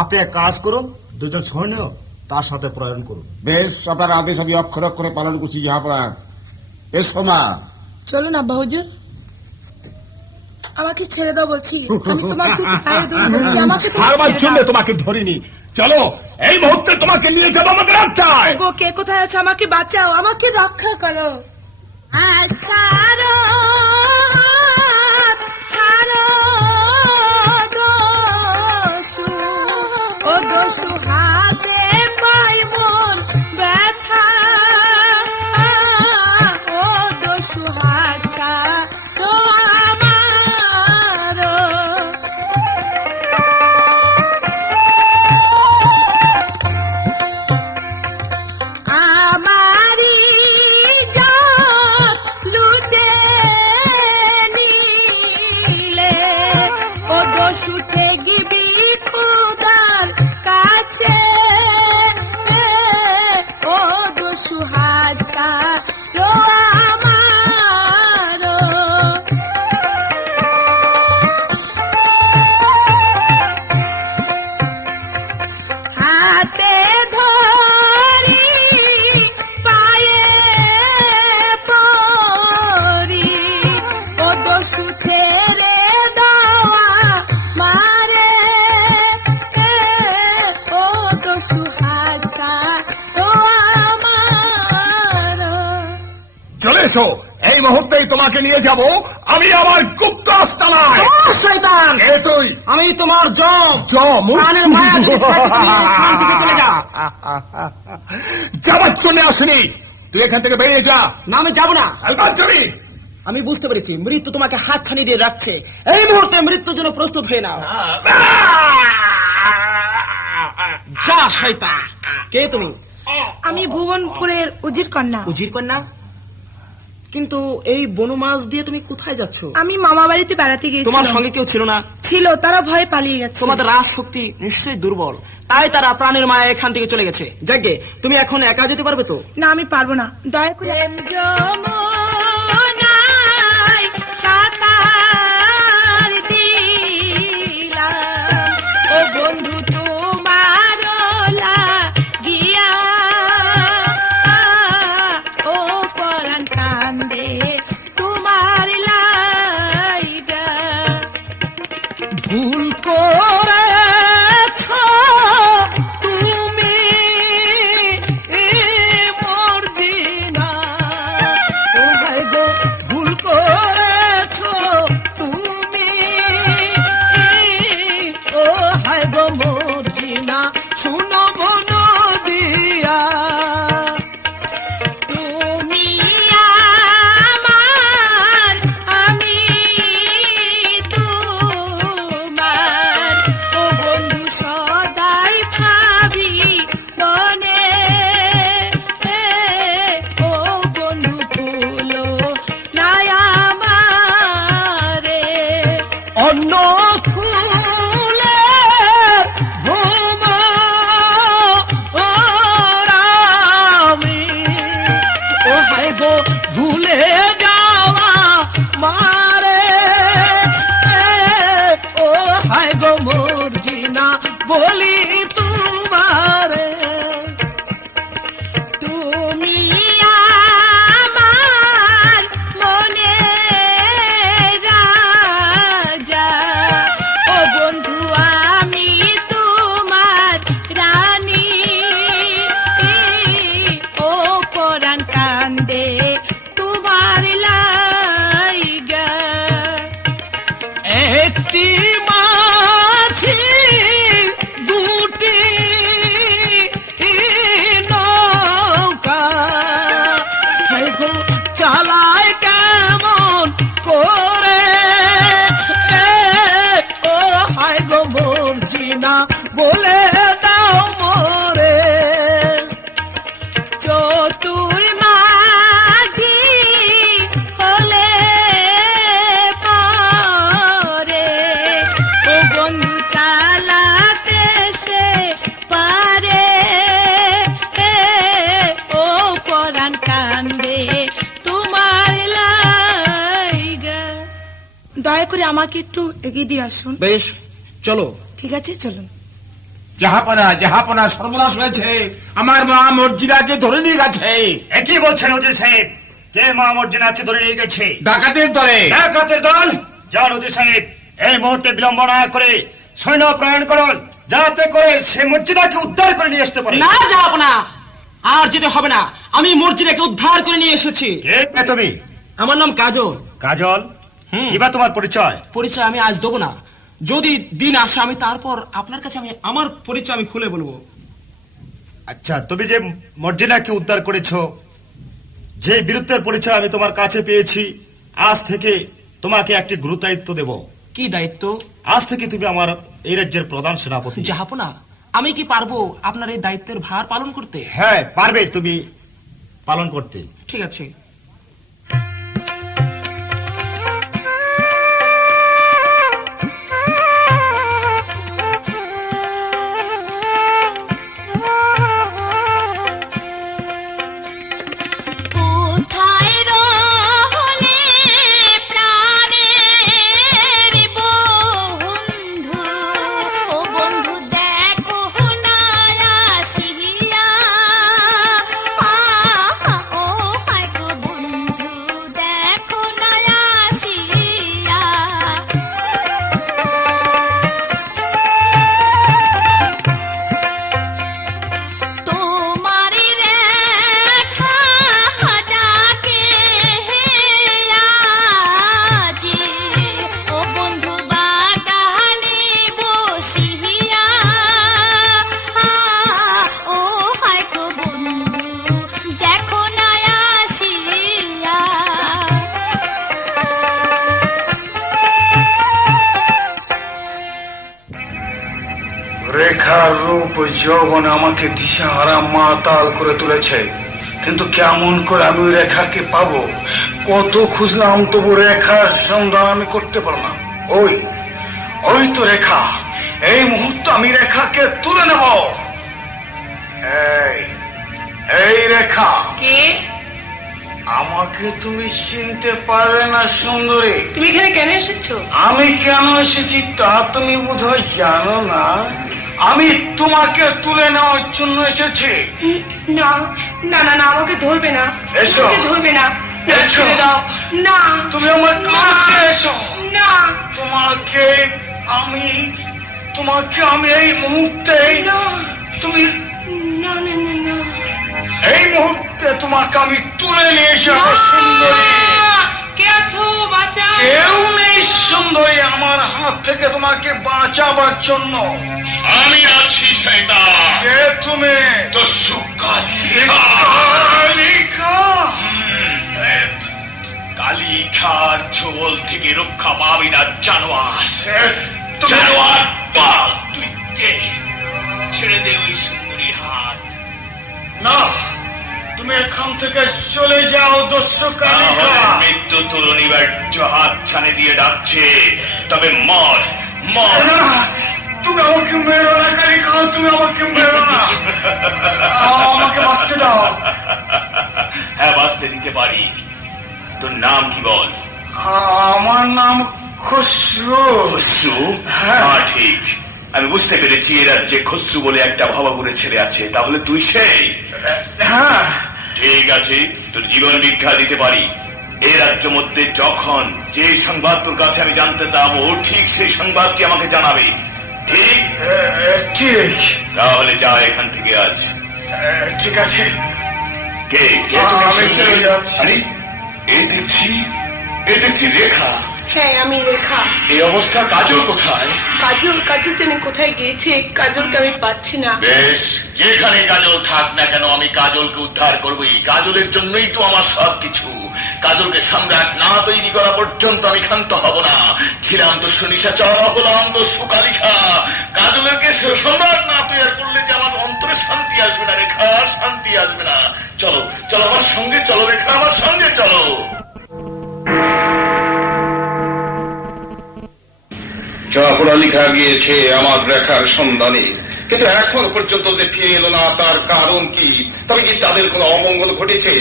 আপনি এক কাজ করুন, দুজন সৈন্য তার সাথে প্রয়াণ করুন। বেশ, আপনার আদেশ আমি অক্ষর অক্ষরে পালন করছি আপনার। এসো মা। চলুন আব্বা হুজুর, আমাকে ছেড়ে দাও বলছি। আমি তোমার দুটো পায়ে ধরে বলছি, আমাকে তুমি সারবার ছেড়ে জন্য দাও। তোমাকে ধরিনি। চলো, এই মুহূর্তে তোমাকে নিয়ে যাবো আমাদের আত্মায়। গো, কে কোথায় আছে? আমাকে বাঁচাও, আমাকে রক্ষা করো। ছাড়ো, ছাড়ো দোষু, ও দোষু হাতে পাই মন ব্যথা, ও দোষু হাত ছাড়ো আমার। আমারি জাত লুটে নিলে, ও দোষু ঠেকবি খুদার কাছে, ও দোষু হাত ছাড়ো আমার। হাতে ধরি পায়ে পড়ি, ও দোষু ছেড়ে দেওয়া মারে, ও দোষু হাত ছাড়ো আমার। চলে এসো, এই মুহূর্তেই তোমাকে নিয়ে যাব আমি আমার গুপ্ত আস্তানায়। শয়তান, কে তুই? আমি তোমার জম। জম? প্রাণের মায়া যদি থাকে, তুমি এখান থেকে চলে যাও। যাবার জন্য আসেনি, তুই এখান থেকে বেরিয়ে যা। না, আমি যাবো না। একবার যাবি? আমি বুঝতে পেরেছি, মৃত্যু তোমাকে হাত ছানি দিয়ে রাখছে। এই মুহূর্তে মৃত্যুর জন্য প্রস্তুত হয়ে নাও। যা শয়তান। কে তুমি? আমি ভুবনপুরের উজির কন্যা। উজির কন্যা? কিন্তু এই বনমাস দিয়ে তুমি কোথায় যাচ্ছ? আমি মামা বাড়িতে বেড়াতে গিয়েছি। তোমার সঙ্গে কেউ ছিল না? ছিল, তারা ভয়ে পালিয়ে গেছে। তোমাদের রাজ শক্তি নিশ্চয়ই দুর্বল, তাই তারা প্রাণের মায়া এখান থেকে চলে গেছে। যাকে তুমি এখন একা যেতে পারবে তো? না, আমি পারবো না, দয়া করে। সাঁতার দিলাম, ও বন্ধু তোমার লাগিয়া, ও পরাণ কান্দে তোমার লাইগা। ভুল করেছ তুমি মর্জিনা, ও ভাই গো, ভুল করেছ তুমি, ও হাই গো মর্জিনা, শুনো বন দিয়া। তুমি আমার, আমি তোমার, ও বন্ধু সদাই ভাবি মনে, ও বন্ধু ভুলো না আমারে। অন্য ফুলের ভ্রমরামি, ও হায় গো ভুলে যাওয়া মারে, ও হায় গো মর্জিনা বলি তোমারে। তুমি আমার মনে রাজা, ও বন্ধু আমি তোমার রানী, ও পরাণ কান্দে তোমার লাইগা। একটি মাছি দুটি নৌকা, হায় গো চালায় কেমন করে, ও হায় গো মর্জিনা বলে দাও মোরে। চতুর মাঝি হলে পরে, দয়া করে আমাকে একটু এগিয়ে দিয়ে আসুন। বেশ, চলো। ঠিক আছে, চলুন। জাহাপনা জাহাপনা, সর্বনাশ হয়েছে, আমার মা মর্জিনাকে ধরে নিয়ে গেছে। একই বলছেন উজির সাহেব, কে মা মর্জিনাকে ধরে নিয়ে গেছে? ডাকাতের দলে। ডাকাতের দল? যান উজির সাহেব, এই মুহূর্তে বিলম্ব না করে সৈন্য প্রেরণ করুন, যাতে করে সে মর্জিনাকে উদ্ধার করে নিয়ে আসতে পারে। না যাবো না, আর যেতে হবে না, আমি মর্জিনাকে উদ্ধার করে নিয়ে এসেছি। কে তুমি? আমার নাম কাজল। কাজল? এবার তোমার পরিচয়? পরিচয় আমি আজ দেবো না, যদি দিন আসে আমি তারপর আপনার কাছে আমি আমার পরিচয় আমি খুলে বলবো। আচ্ছা, তুমি যে মর্জিনাকে উদ্ধার করেছো, যে বীরত্বের পরিচয় আমি তোমার কাছে পেয়েছি, আজ থেকে তোমাকে একটি গুরু দায়িত্ব দেব। কি দায়িত্ব? আজ থেকে তুমি আমার এই রাজ্যের প্রধান সেনাপতি। জাহাপনা, আমি কি পারবো আপনার এই দায়িত্বের ভার পালন করতে? হ্যাঁ, পারবে তুমি পালন করতে। ঠিক আছে। কোথায় রহলে প্রাণের বন্ধু, ও বন্ধু দেখো না আসিয়া, ও হায় গো বন্ধু দেখো না আসিয়া। তোমার রেখা ডাকে আজি, ও বন্ধু বাগানে বসিয়া, ও হায় গো বন্ধু দেখো না আসিয়া। রেখার রূপ যৌবন আমাকে দিশাহারা মাতাল করে তুলেছে, কিন্তু কেমন করে আমি ওই রেখাকে পাবো? কত খুঁজলাম, তবু রেখার সন্ধান আমি করতে পারলাম না। ওই তো রেখা, এই মুহূর্তে আমি রেখাকে তুলে নেব। এই রেখা, কে? আমাকে তুমি চিনতে পারবে না সুন্দরী? তুমি এখানে কেন এসেছো? আমি কেন এসেছি তা তুমি বোধহয় জানো না। আমি তোমাকে তুলে নেওয়ার জন্য এসেছি। না না না না, আমাকে ধরবে না, এসো। আমাকে ধরবে না, না, এসো। ছেড়ে দাও। না, তুমি আমার কাছে এসো। না, তোমাকে আমি এই মুহূর্তে, না, তুমি না, না, না, না। এই মুহূর্তে তোমাকে আমি তুলে নিয়ে যাবো সুন্দরী। কে আছো? বাঁচাও। কেউ নেই সুন্দরী আমার হাত থেকে তোমাকে বাঁচাবার জন্য। আমি আছি শয়তান। কে তুমি? দস্যু কালিকা। কালিখার ছোবল থেকে রক্ষা পাবি না জানোয়ার। তুমি- জানোয়ার পাল, তুই কে? ছেড়ে দে ওই সুন্দরীর হাত। না, তুমি এখান থেকে চলে যাও দস্যু কালিকা। মৃত্যু তোর অনিবার্য হাত ছানে দিয়ে ডাকছে, তবে মর মর। না, তুমি আমাকে মেরো না কালিকা, তুমি আমাকে মেরো না। আমাকে বাঁচতে দাও। হ্যাঁ, বাঁচতে দিতে পারি। তোর নাম কি বল? আমার নাম খসরু। খসরু? হ্যাঁ, ঠিক। আমি বুঝতে পেরেছি এ রাজ্যে খসরু বলে একটা ভাবাগুড়ে ছেলে আছে। তাহলে তুই সেই? হ্যাঁ, ঠিক আছে, তোর জীবন ভিক্ষা দিতে পারি। এই রাজ্য মধ্যে যখন যে সংবাদ তোর কাছে আমি জানতে চাবো, ঠিক সেই সংবাদটি আমাকে জানাবে। ঠিক? ঠিক। তাহলে যা এখান থেকে আজ। ঠিক আছে। কে? আমি চলে যাচ্ছি। আরে, এ দেখছি রেখা। হ্যাঁ, আমি রেখা। এই অবস্থা কাজল কোথায়? কাজল জানি কোথায় গিয়েছে, কাজলকে আমি পাচ্ছি না। বেশ, যেখানে কাজল থাক না কেন, আমি কাজলকে উদ্ধার করবই। কাজলের জন্যই তো আমার সবকিছু। কাজলকে সম্রাট না তৈরি করা পর্যন্ত আমি ক্ষান্ত হব না। ছিলাম তো সুনিশাচর, হলাম তো সুকালিখা। কাজলকে সম্রাট না তৈরি করলে যে আমার অন্তরে শান্তি আসবে না রেখা, শান্তি আসবে না। চলো চলো আমার সঙ্গে চলো রেখা, আমার সঙ্গে চলো। চাপড়া লিখা গিয়েছে আমার রেখার সন্ধানে, কিন্তু এখনো পর্যন্ত যে ফিরে এলো না তার কারণ কি? তবে কি তাদের কোনো অমঙ্গল ঘটেছে?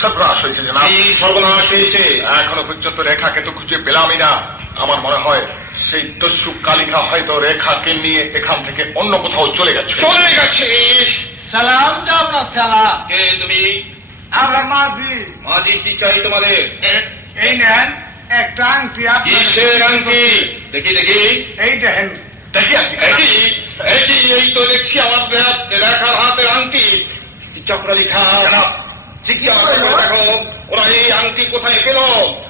সর্বনাশ হয়েছে জনাব। এই সর্বনাশ হয়েছে। এখনো পর্যন্ত রেখাকে তো খুঁজে পেলামই না। আমার মনে হয় সেই দস্যু কালিকা হয়তো রেখাকে নিয়ে এখান থেকে অন্য কোথাও চলে গেছে। সালাম আপনার সালাম। কে তুমি? আমরা মাঝি। মাঝি, কি চাই তোমাদের? এই নেন একটা আংটি। কিসের আংটি? দেখি দেখি। এই দেখেন। দেখি এই তো দেখছি আমার রেখার হাতের আংটি। চক্র লেখা দেখো, ওরা এই আংটি কোথায় পেল?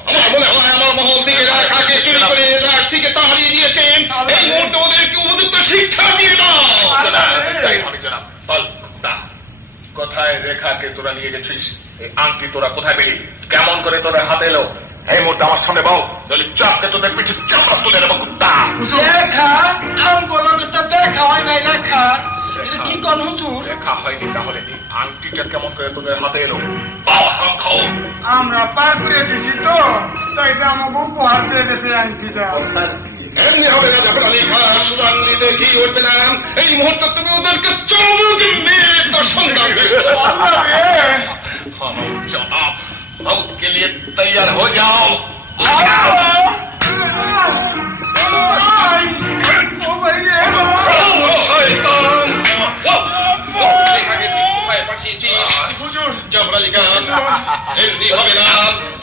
আমার মনে হয় আমার মহল থেকে রেখাকে চুরি করে রাজ থেকে তাড়িয়ে দিয়েছেন। এই মুহূর্তে ওদেরকে উপযুক্ত শিক্ষা দিয়ে দাও। কোথায় রেখাকে তোরা নিয়ে গেছিস? এই আংটি তোরা কোথায় পেলি? কেমন করে তোদের হাতে এলো? এই মুহূর্তে আমার সামনে বল, তাহলে চাপকে তোদের পিছু চাপা তুলে নেবো কুত্তা। লেখা আমগুলো তো দেখা হয় নাই। লেখা কি কোন হুজুর? রেখা হয়নি তাহলে এই আংটিটা কেমন করে তোদের হাতে এলো? আমরা পার করে দিছি তো, তাই তো আমাকে উপহার দিয়ে গেছে আংটিটা। এমনি হবে না যখন আমি সুদান দিতে ঘি উঠবে না। এই মুহূর্তে তুমি ওদেরকে চমক মেরে দর্শন দেবে। के लिए तैयार हो जाओ।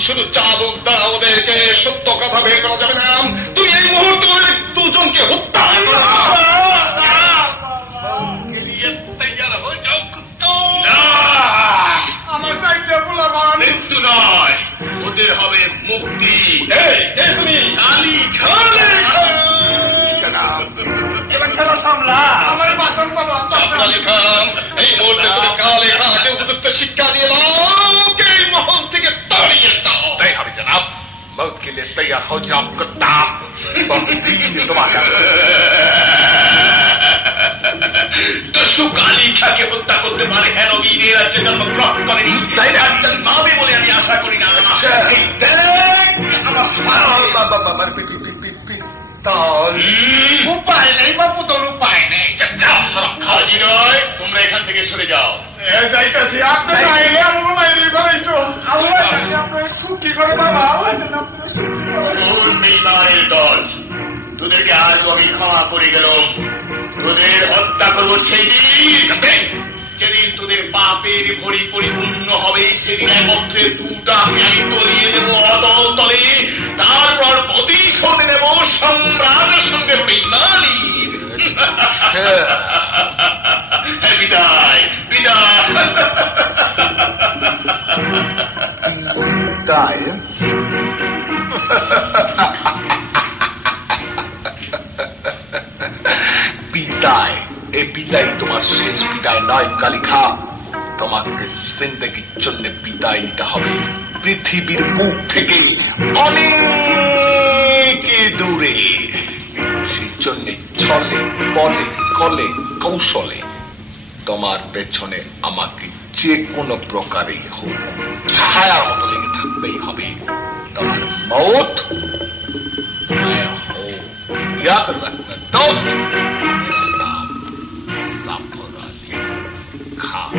শুধু চাবুক দ্বারা ওদেরকে সত্য কথা বের করা যাবে না। তুমি এই মুহূর্তে ওদের দুজনকে হত্যা আমার সাইডটা বলাবান মৃত্যু নয়, ওদের হবে মুক্তি। তুমি এবার চলো সামলা আমার বাসন বাবা। এই মুহূর্তে তুমি কালে খাকে উপযুক্ত শিক্ষা দিয়ে দাও, এই মহল থেকে তাড়িয়ে দাও। नहीं हमें जनाब, मौत के लिए तैयार हो जाओ कुत्ता। तुम्हारा দস্যু কালিখাকে হত্যা করতে পারে হেন বীরের রাজ্যে জন্মগ্রহণ করেনি, তাই রাজ্যের নামে বলে আমি আশা করি না। এই দেখ আমার উপায় নেই বাপু, তোর উপায় নেই। খাজি নয়, তোমরা এখান থেকে সরে যাও। যাইতেছি আপনার আইলে আমার মাইরে গলাইতো। আল্লাহ আপনার সুখী করে বাবা। মিলনারের দল, তোদেরকে আজ আমি ক্ষমা করে গেলাম। তোদের হত্যা করবো সেই দিন, যেদিন তোদের পাপের ভরি পরিপূর্ণ হবে। সেদিন একত্রে দুটাকে আমি তলিয়ে দেবো অদল তলে। তারপর প্রতিশোধ নেব সম্রাটের সঙ্গে মিলনারির। বিদায় বিদায়। বিদায়, এই বিদায় তোমার শেষ বিদায় নয় কালিখা। তোমাকে জিন্দগির জন্য বিদায় নিতে হবে পৃথিবীর মুখ থেকে অনেক দূরে। সেই জন্য ছলে বলে কলে কৌশলে তোমার পেছনে আমাকে যে কোনো প্রকারেই হোক ছায়ার মতো লেগে থাকতেই হবে। তোমার মৌত याद रखना दोस्त, मेरा नाम जाफर अली खान।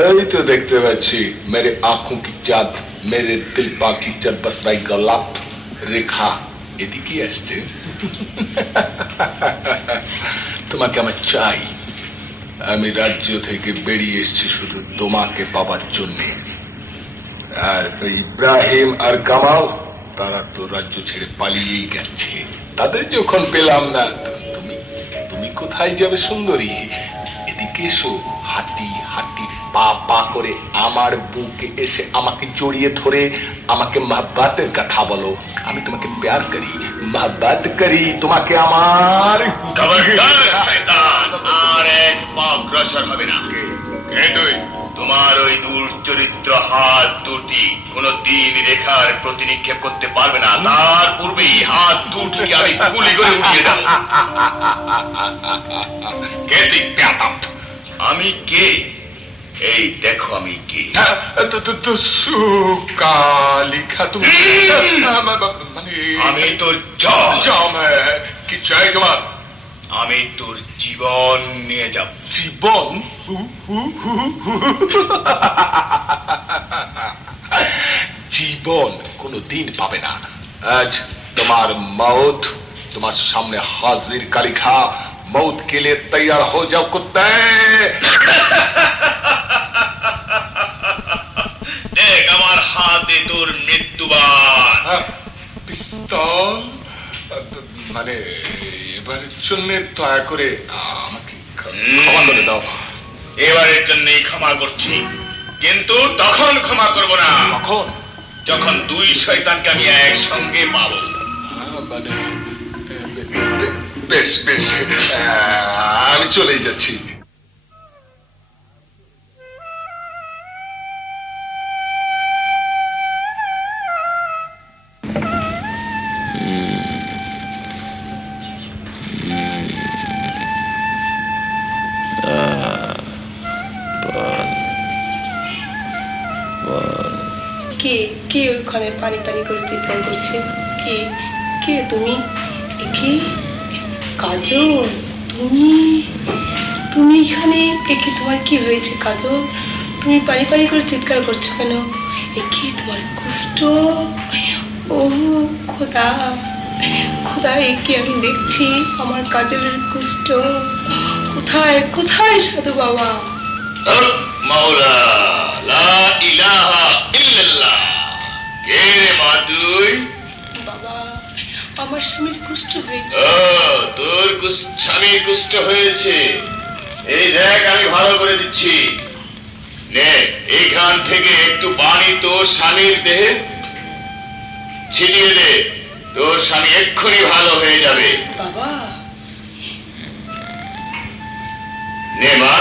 এই তো দেখতে পাচ্ছি মেরে আঁখোं की চাঁদ, মেরে দিল পাকি চাঁদ বসরাই গলাপ রেখা এদিকে আসছে। তোমাকে আমার চাই। আমি রাজ্য থেকে বেরিয়ে এসেছি শুধু তোমাকে পাবার জন্য। আর ইব্রাহিম আর কামাল তারা তো রাজ্য ছেড়ে পালিয়েই গেছে। তাদের যখন পেলাম না, তুমি তুমি কোথায় যাবে সুন্দরী? এদিকে এসো। হাঁটি হাঁটি পা পা করে আমার বুকে এসে আমাকে জড়িয়ে ধরে আমাকে মহব্বতের কথা বলো। আমি তোমাকে প্যার করি, মহব্বত করি, তোমাকে আমার খবরদার শয়তান, আর এক পা অগ্রসর হবে না। কে তুই? তোমার ওই দুর্চরিত্র হাত দুটি কোনদিন রেখার প্রতি নিক্ষেপ করতে পারবে না। তার পূর্বেই হাত দুটিকে আমি গুলি করে উঠিয়ে দেব। কে তুই প্যাতাপ? আমি কে? এই দেখো আমি কে। কালিখা, তুমি আমি তোর জম। জাম কি চাই তোমার? আমি তোর জীবন নিয়ে যাব। জীবন? জীবন কোনদিন পাবে না। আজ তোমার মौत তোমার সামনে হাজির। কালিখা, मौत के लिए तैयार हो जाओ कुत्ते। দেখ আমার হাতে তোর মৃত্যুবান। পিস্তল? মানে এবারের জন্য দয়া করে আমাকে ক্ষমা করে দাও। এবারের জন্যই ক্ষমা করছি, কিন্তু তখন ক্ষমা করব না। কখন? যখন দুই শয়তানকে আমি একসঙ্গে পাবো। মানে বেশ বেশ, আমি চলেই যাচ্ছি। কে কে ওখানে পানি পানি করে চিৎকার করছে? কে কে তুমি? কি কাজল? তুমি তুমি এখানে? একে তোমার কি হয়েছে কাজল? তুমি পানি পানি করে চিৎকার করছো কেন? এ কি তোমার কুষ্ঠ? ও খোদা, খোদা, একে আমি দেখছি আমার কাজলের কুষ্ঠ। কোথায় কোথায় সাধু বাবা? মাওলা, লা ইলাহা ইল্লাল্লাহ। কে রে মা তুই? বাবা, আমার স্বামীর কুষ্ঠ হয়েছে। ও, তোর স্বামীর কুষ্ঠ হয়েছে? এই দেখ, আমি ভালো করে দিচ্ছি। নে, এইখান থেকে একটু পানি তোর স্বামীর দেহে ছিটিয়ে দে। তোর স্বামী এক্ষুনি ভালো হয়ে যাবে। বাবা, নে মা,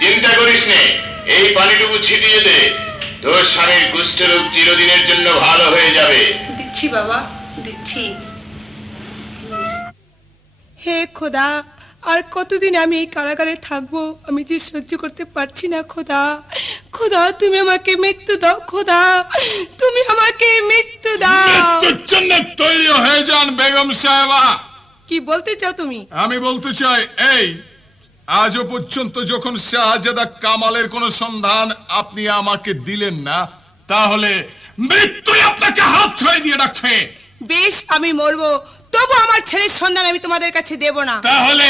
চিন্তা করিস নে, এই পানিটুকু ছিটিয়ে দে। তোর স্বামীর কুষ্ঠরোগ চিরদিনের জন্য ভালো হয়ে যাবে। দিচ্ছি বাবা, দিচ্ছি। হে খোদা, আর কতদিন আমি এই কারাগারে থাকবো? আমি যে সহ্য করতে পারছি না খোদা। খোদা, তুমি আমাকে মৃত্যু দাও। খোদা, তুমি আমাকে মৃত্যু দাও। মৃত্যুর জন্য তৈরি হয়ে যান বেগম সাহেবা। কি বলতে চাও তুমি? আমি বলতে চাই এই, আজও পর্যন্ত যখন শাহজাদা কামালের কোন সন্ধান আপনি আমাকে দিলেন না, তাহলে মৃত্যু আপনাকে হাত ছড়িয়ে দিয়ে রাখছে। বেশ, আমি মরবো, তবু আমার ছেলের সন্ধান আমি তোমাদের কাছে দেব না। তাহলে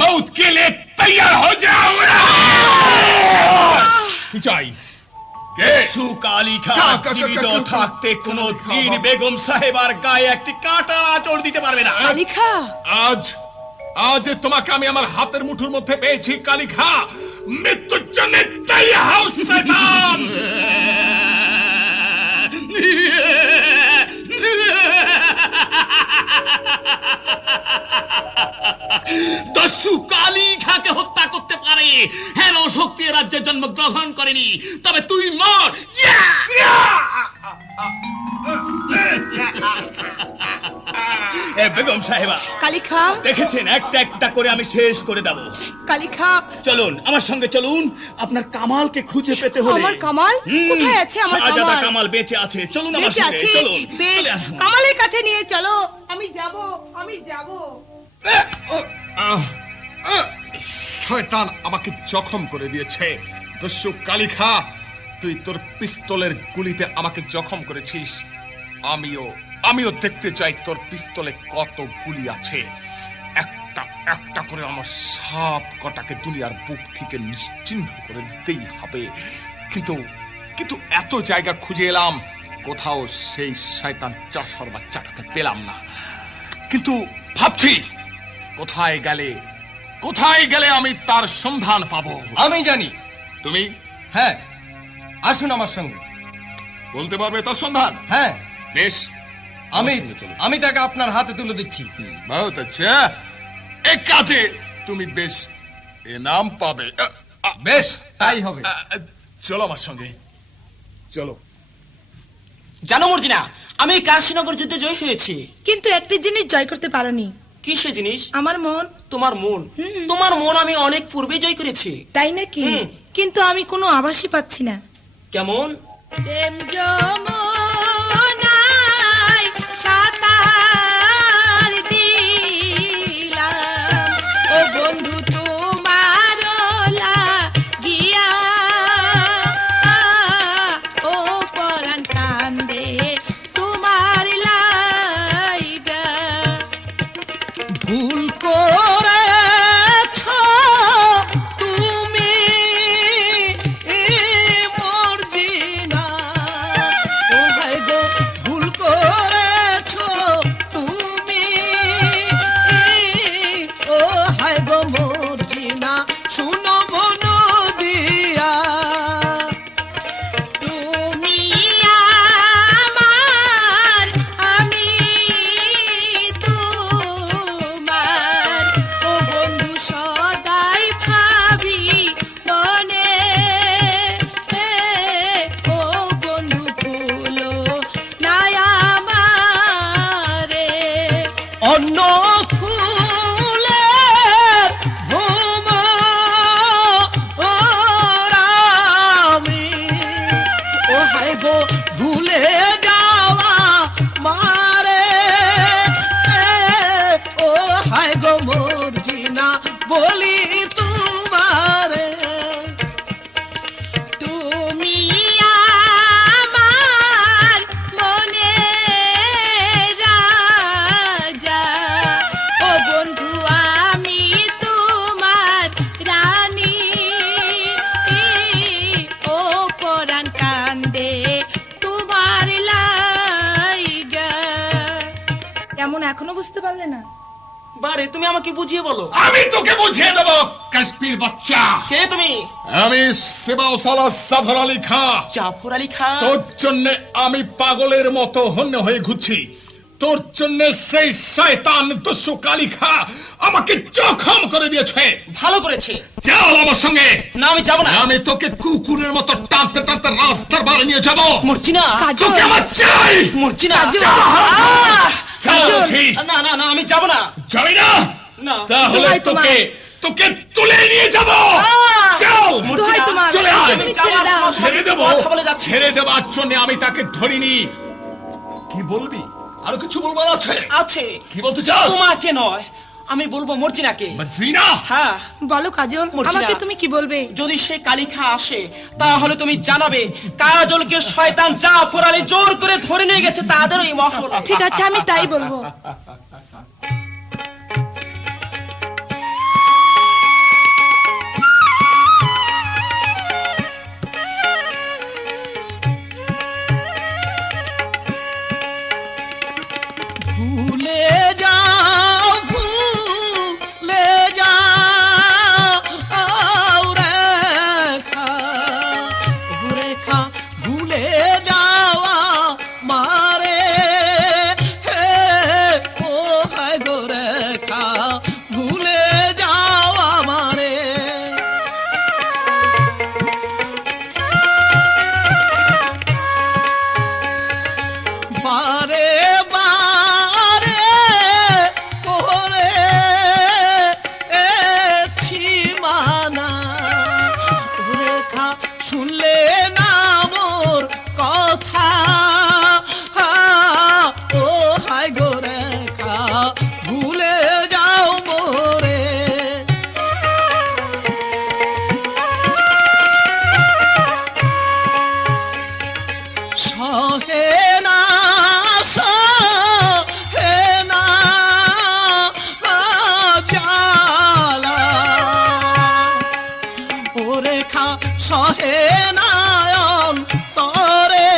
মौत के लिए तैयार हो जाओ। কি চাই? সুকালিখা জীবিত থাকতে কোনো দিন বেগম সাহেবার গায়ে একটি কাঁটা আঁচড় দিতে পারবে না। কালিখা, আজ আজ তোমাকে আমি আমার হাতের মুঠোর মধ্যে পেয়েছি। কালিখা, মৃত্যুর জন্য তৈরি হও শয়তান। দস্যু কালিখাকে হত্যা করতে পারে, হ্যাঁ, শক্তি রাজ্যে জন্মগ্রহণ করেনি, তবে তুই মর। বেগম সাহেবা, কালিখা, দেখেছেন, একটা একটা করে আমি শেষ করে দেব। কালিখা, চলুন আমার সঙ্গে চলুন। আপনার কামালকে খুঁজে পেতে হলে। আমার কামাল কোথায় আছে? আমার শাহজাদা কামাল কামাল বেঁচে আছে, চলুন আমার বেঁচে সঙ্গে, আছে? চলুন। বেশ, চলে আসুন। কামালের কাছে নিয়ে চলো। আমি যাব, আমি যাব। শয়তান আমাকে জখম করে দিয়েছে। দস্যু কালিখা, তুই তোর পিস্তলের গুলিতে আমাকে জখম করেছিস। আমিও দেখতে চাই তোর পিস্তলে কত গুলি আছে। একটা একটা করে আমার সব কটাকে দুনিয়ার বুক থেকে নিশ্চিহ্ন করে দিতেই হবে। কিন্তু এত জায়গা খুঁজে এলাম, কোথাও সেই শয়তান চাষর বাচ্চাটাকে পেলাম না। কিন্তু ভাবছি কোথায় গেলে আমি তার সন্ধান পাবো। আমি জানি। তুমি? হ্যাঁ, আসুন আমার সঙ্গে। বলতে পারবে তার সন্ধান? হ্যাঁ। বেশ, আমি তাকে আপনার হাতে তুলে দিচ্ছি। বহুত আচ্ছা, এক কাজে তুমি বেশ এনাম পাবে। বেশ তাই হবে, চলো আমার সঙ্গে চলো। জানো মর্জিনা, আমি কাশীনগর যুদ্ধে জয় হয়েছি। কিন্তু একটি জিনিস জয় করতে পারোনি। কি সে জিনিস? আমার মন। তোমার মন? তোমার মন আমি অনেক পূর্বে জয় করেছি। তাই নাকি? কিন্তু আমি কোনো আভাসই পাচ্ছি না। কেমন? প্রেম যমুনায় সাঁতার দিলাম, ও বন্ধু তোমার লাগিয়া, ও পরাণ কান্দে তোমার লাইগা। ভুল করেছ তুমি মর্জিনা, ও ভাই গো ভুল করেছ তুমি, ও হায় গো মর্জিনা, শুনো মন দিয়া। তুমি আমার, আমি তোমার, ও বন্ধু সদাই ভাবি মনে, ও বন্ধু ভুলো না আমারে। অন্য ফুলের ভ্রমরামি, ও হায় গো ভুলে যাওয়া মারে, ও হায় গো মর্জিনা বলি তোমারে। তুমি আমার মনে রাজা, ও বন্ধু আমি তোমার রানী, ও পরাণ কান্দে তোমার লাইগা। কেমন এখনো বুঝতে পারলে না? বারে তুমি আমাকে বুঝিয়ে বলো। আমি তোকে বুঝিয়ে দেবো কাশ্মীর বাচ্চা। কে তুমি? আমি সেবাউসালা জাফর আলী খাঁ। জাফর আলী খান? তোর জন্য আমি পাগলের মতো হন্য হয়ে ঘুরছি। তোর জন্য সেই শয়তান দস্যু কালী খাঁ আমাকে জখম করে দিয়েছে। ভালো করেছে। চল আমার সঙ্গে। না আমি যাব না। আমি তোকে কুকুরের মতো টানতে টানতে রাস্তার বাইরে নিয়ে যাবো। মর্জিনা, তোকে আমার চাই। মর্জিনা, চল বলছি। না না না, আমি যাব না। যাবি না? না। তাহলে দোহাই তোমার। তোকে তোকে তুলে নিয়ে যাবো। চল দোহাই তোমার, চলে আয়। তুমি ছেড়ে দাও। ছেড়ে দেবো। কথা বলে যাচ্ছি। ছেড়ে দেবার জন্য আমি তাকে ধরিনি। কি বলবি? আরো কিছু বলবার আছে? আছে। কি বলতে চাস? তোমাকে নয়, আমি বলবো মর্জিনাকে। মর্জিনা? হ্যাঁ। বলো কাজল, মর্জিনা, আমাকে তুমি কি বলবে? যদি সে কালিখা আসে তাহলে তুমি জানাবে কাজলকে শয়তান জাফর আলী জোর করে ধরে নিয়ে গেছে তাদের ওই মহল। ঠিক আছে, আমি তাই বলবো। ভুলে যাও, ভুলে যাও রেখা, রেখা ভুলে যাওয়া মারে, ও হায় গো রেখা ভুলে যাওয়া মারে। বারে বারে করে মানা, রেখা শুনলে না মোর কথা, ও হায় গো রেখা ভুলে যাও মোরে। সহে না সহে না জালা, ও রেখা সহে না অন্তরে,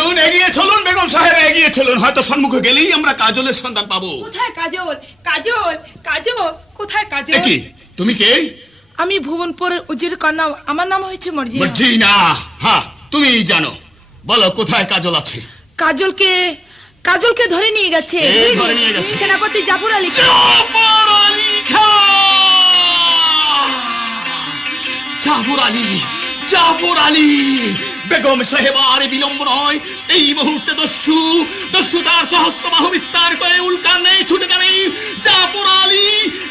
চলুন, এগিয়ে চলুন বেগম সাহেব, এগিয়ে চলুন। হয়তো সম্মুখে গেলেই আমরা কাজলের সন্ধান পাবো। কোথায় কাজল? কাজল, কাজল, কোথায় কাজল? কি তুমি কে? আমি ভুবনপুরের উজির কন্যা, আমার নাম হয়েছে মর্জিনা। মর্জিনা, হ্যাঁ তুমি জানো। বলো কোথায় কাজল আছে? কাজলকে কাজলকে ধরে নিয়ে গেছে ধরে নিয়ে গেছে সেনাপতি জাফর আলী খান। জাফর আলী খান! জাফর আলী, জাফর আলী! বেগম সাহেব আর বিলম্ব নয়, এই মুহূর্তে দস্যু তার সহস্র বাহু বিস্তার করে উল্কার নেই ছুটে যাবে। জাফর আলী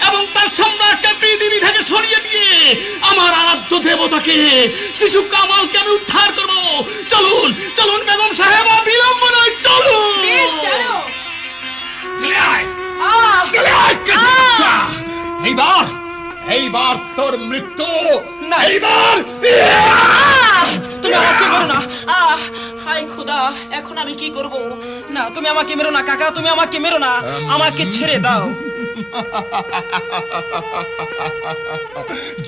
এবং তার সম্রাটকে পৃথিবী থেকে সরিয়ে দিয়ে আমার আরাধ্য দেবতাকে, শিশু কামালকে আমি উদ্ধার করব। চলুন চলুন বেগম সাহেব, বিলম্ব নয়, চলুন। বেশ, চলো। চলে আয়, চলে আয়, কাজা! এইবার তোর মৃত্যু না। এইবার তুমি আমাকে মেরো না। হায় খোদা, এখন আমি কি করব? না, তুমি আমাকে মেরো না কাকা, তুমি আমাকে মেরো না, আমাকে ছেড়ে দাও।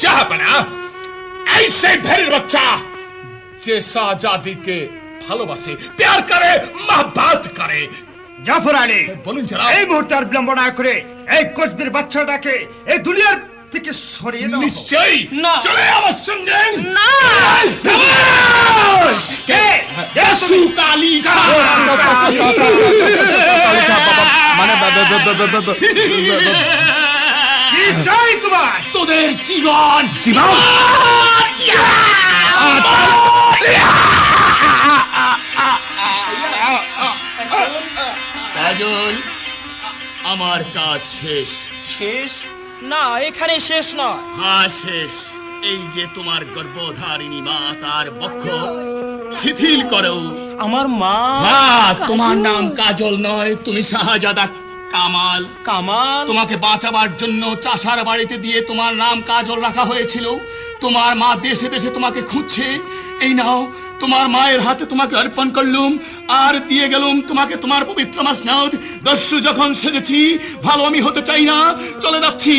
জাহাপনা, এই সেই ভেরির বাচ্চা যে শাহজাদিকে ভালোবাসে, প্যার করে, মহব্বত করে। জাফর আলী, বলুন জনাব। এই মুহূর্তে আর বিলম্ব না করে এই কোচবির বাচ্চাটাকে এই দুনিয়ার থেকে সরিয়ে দাও। নিশ্চয়ই না। চলে আমার সঙ্গে। না। কে? সুকালী খান। মানে কি চাই তোমার? তোদের জীবন। জীবন? কাজল, আমার কাজ শেষ। শেষ? না, এখানে শেষ নয়। হ্যাঁ শেষ। এই যে তোমার গর্ভধারিণী মা, তার বক্ষ শিথিল করো। আমার মা? হ্যাঁ, তোমার নাম কাজল নয়, তুমি শাহজাদা কামাল। কামাল? তোমাকে বাঁচাবার জন্য চাষার বাড়িতে দিয়ে তোমার নাম কাজল রাখা হয়েছিল। তোমার মা দেশে দেশে তোমাকে খুঁজছে। এই নাও, তোমার মায়ের হাতে তোমাকে অর্পণ করলুম আর দিয়ে গেলুম তোমাকে তোমার পবিত্র মাসনাদ। দস্যু যখন সেজেছি, ভালো আমি হতে চাই না, চলে যাচ্ছি।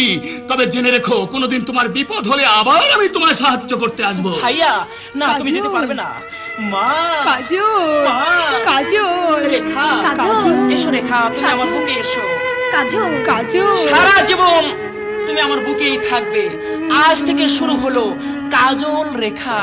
তবে জেনে রেখো, কোনোদিন তোমার বিপদ হলে আবার আমি তোমায় সাহায্য করতে আসবো। ভাইয়া, না, তুমি যেতে পারবে না। মা, কাজল, মা, কাজল, রেখা, কাজল। এসো রেখা, তুমি আমার বুকে এসো। কাজল, কাজল। সারা জীবন তুমি আমার বুকেই থাকবে। আজ থেকে শুরু হলো কাজল রেখা।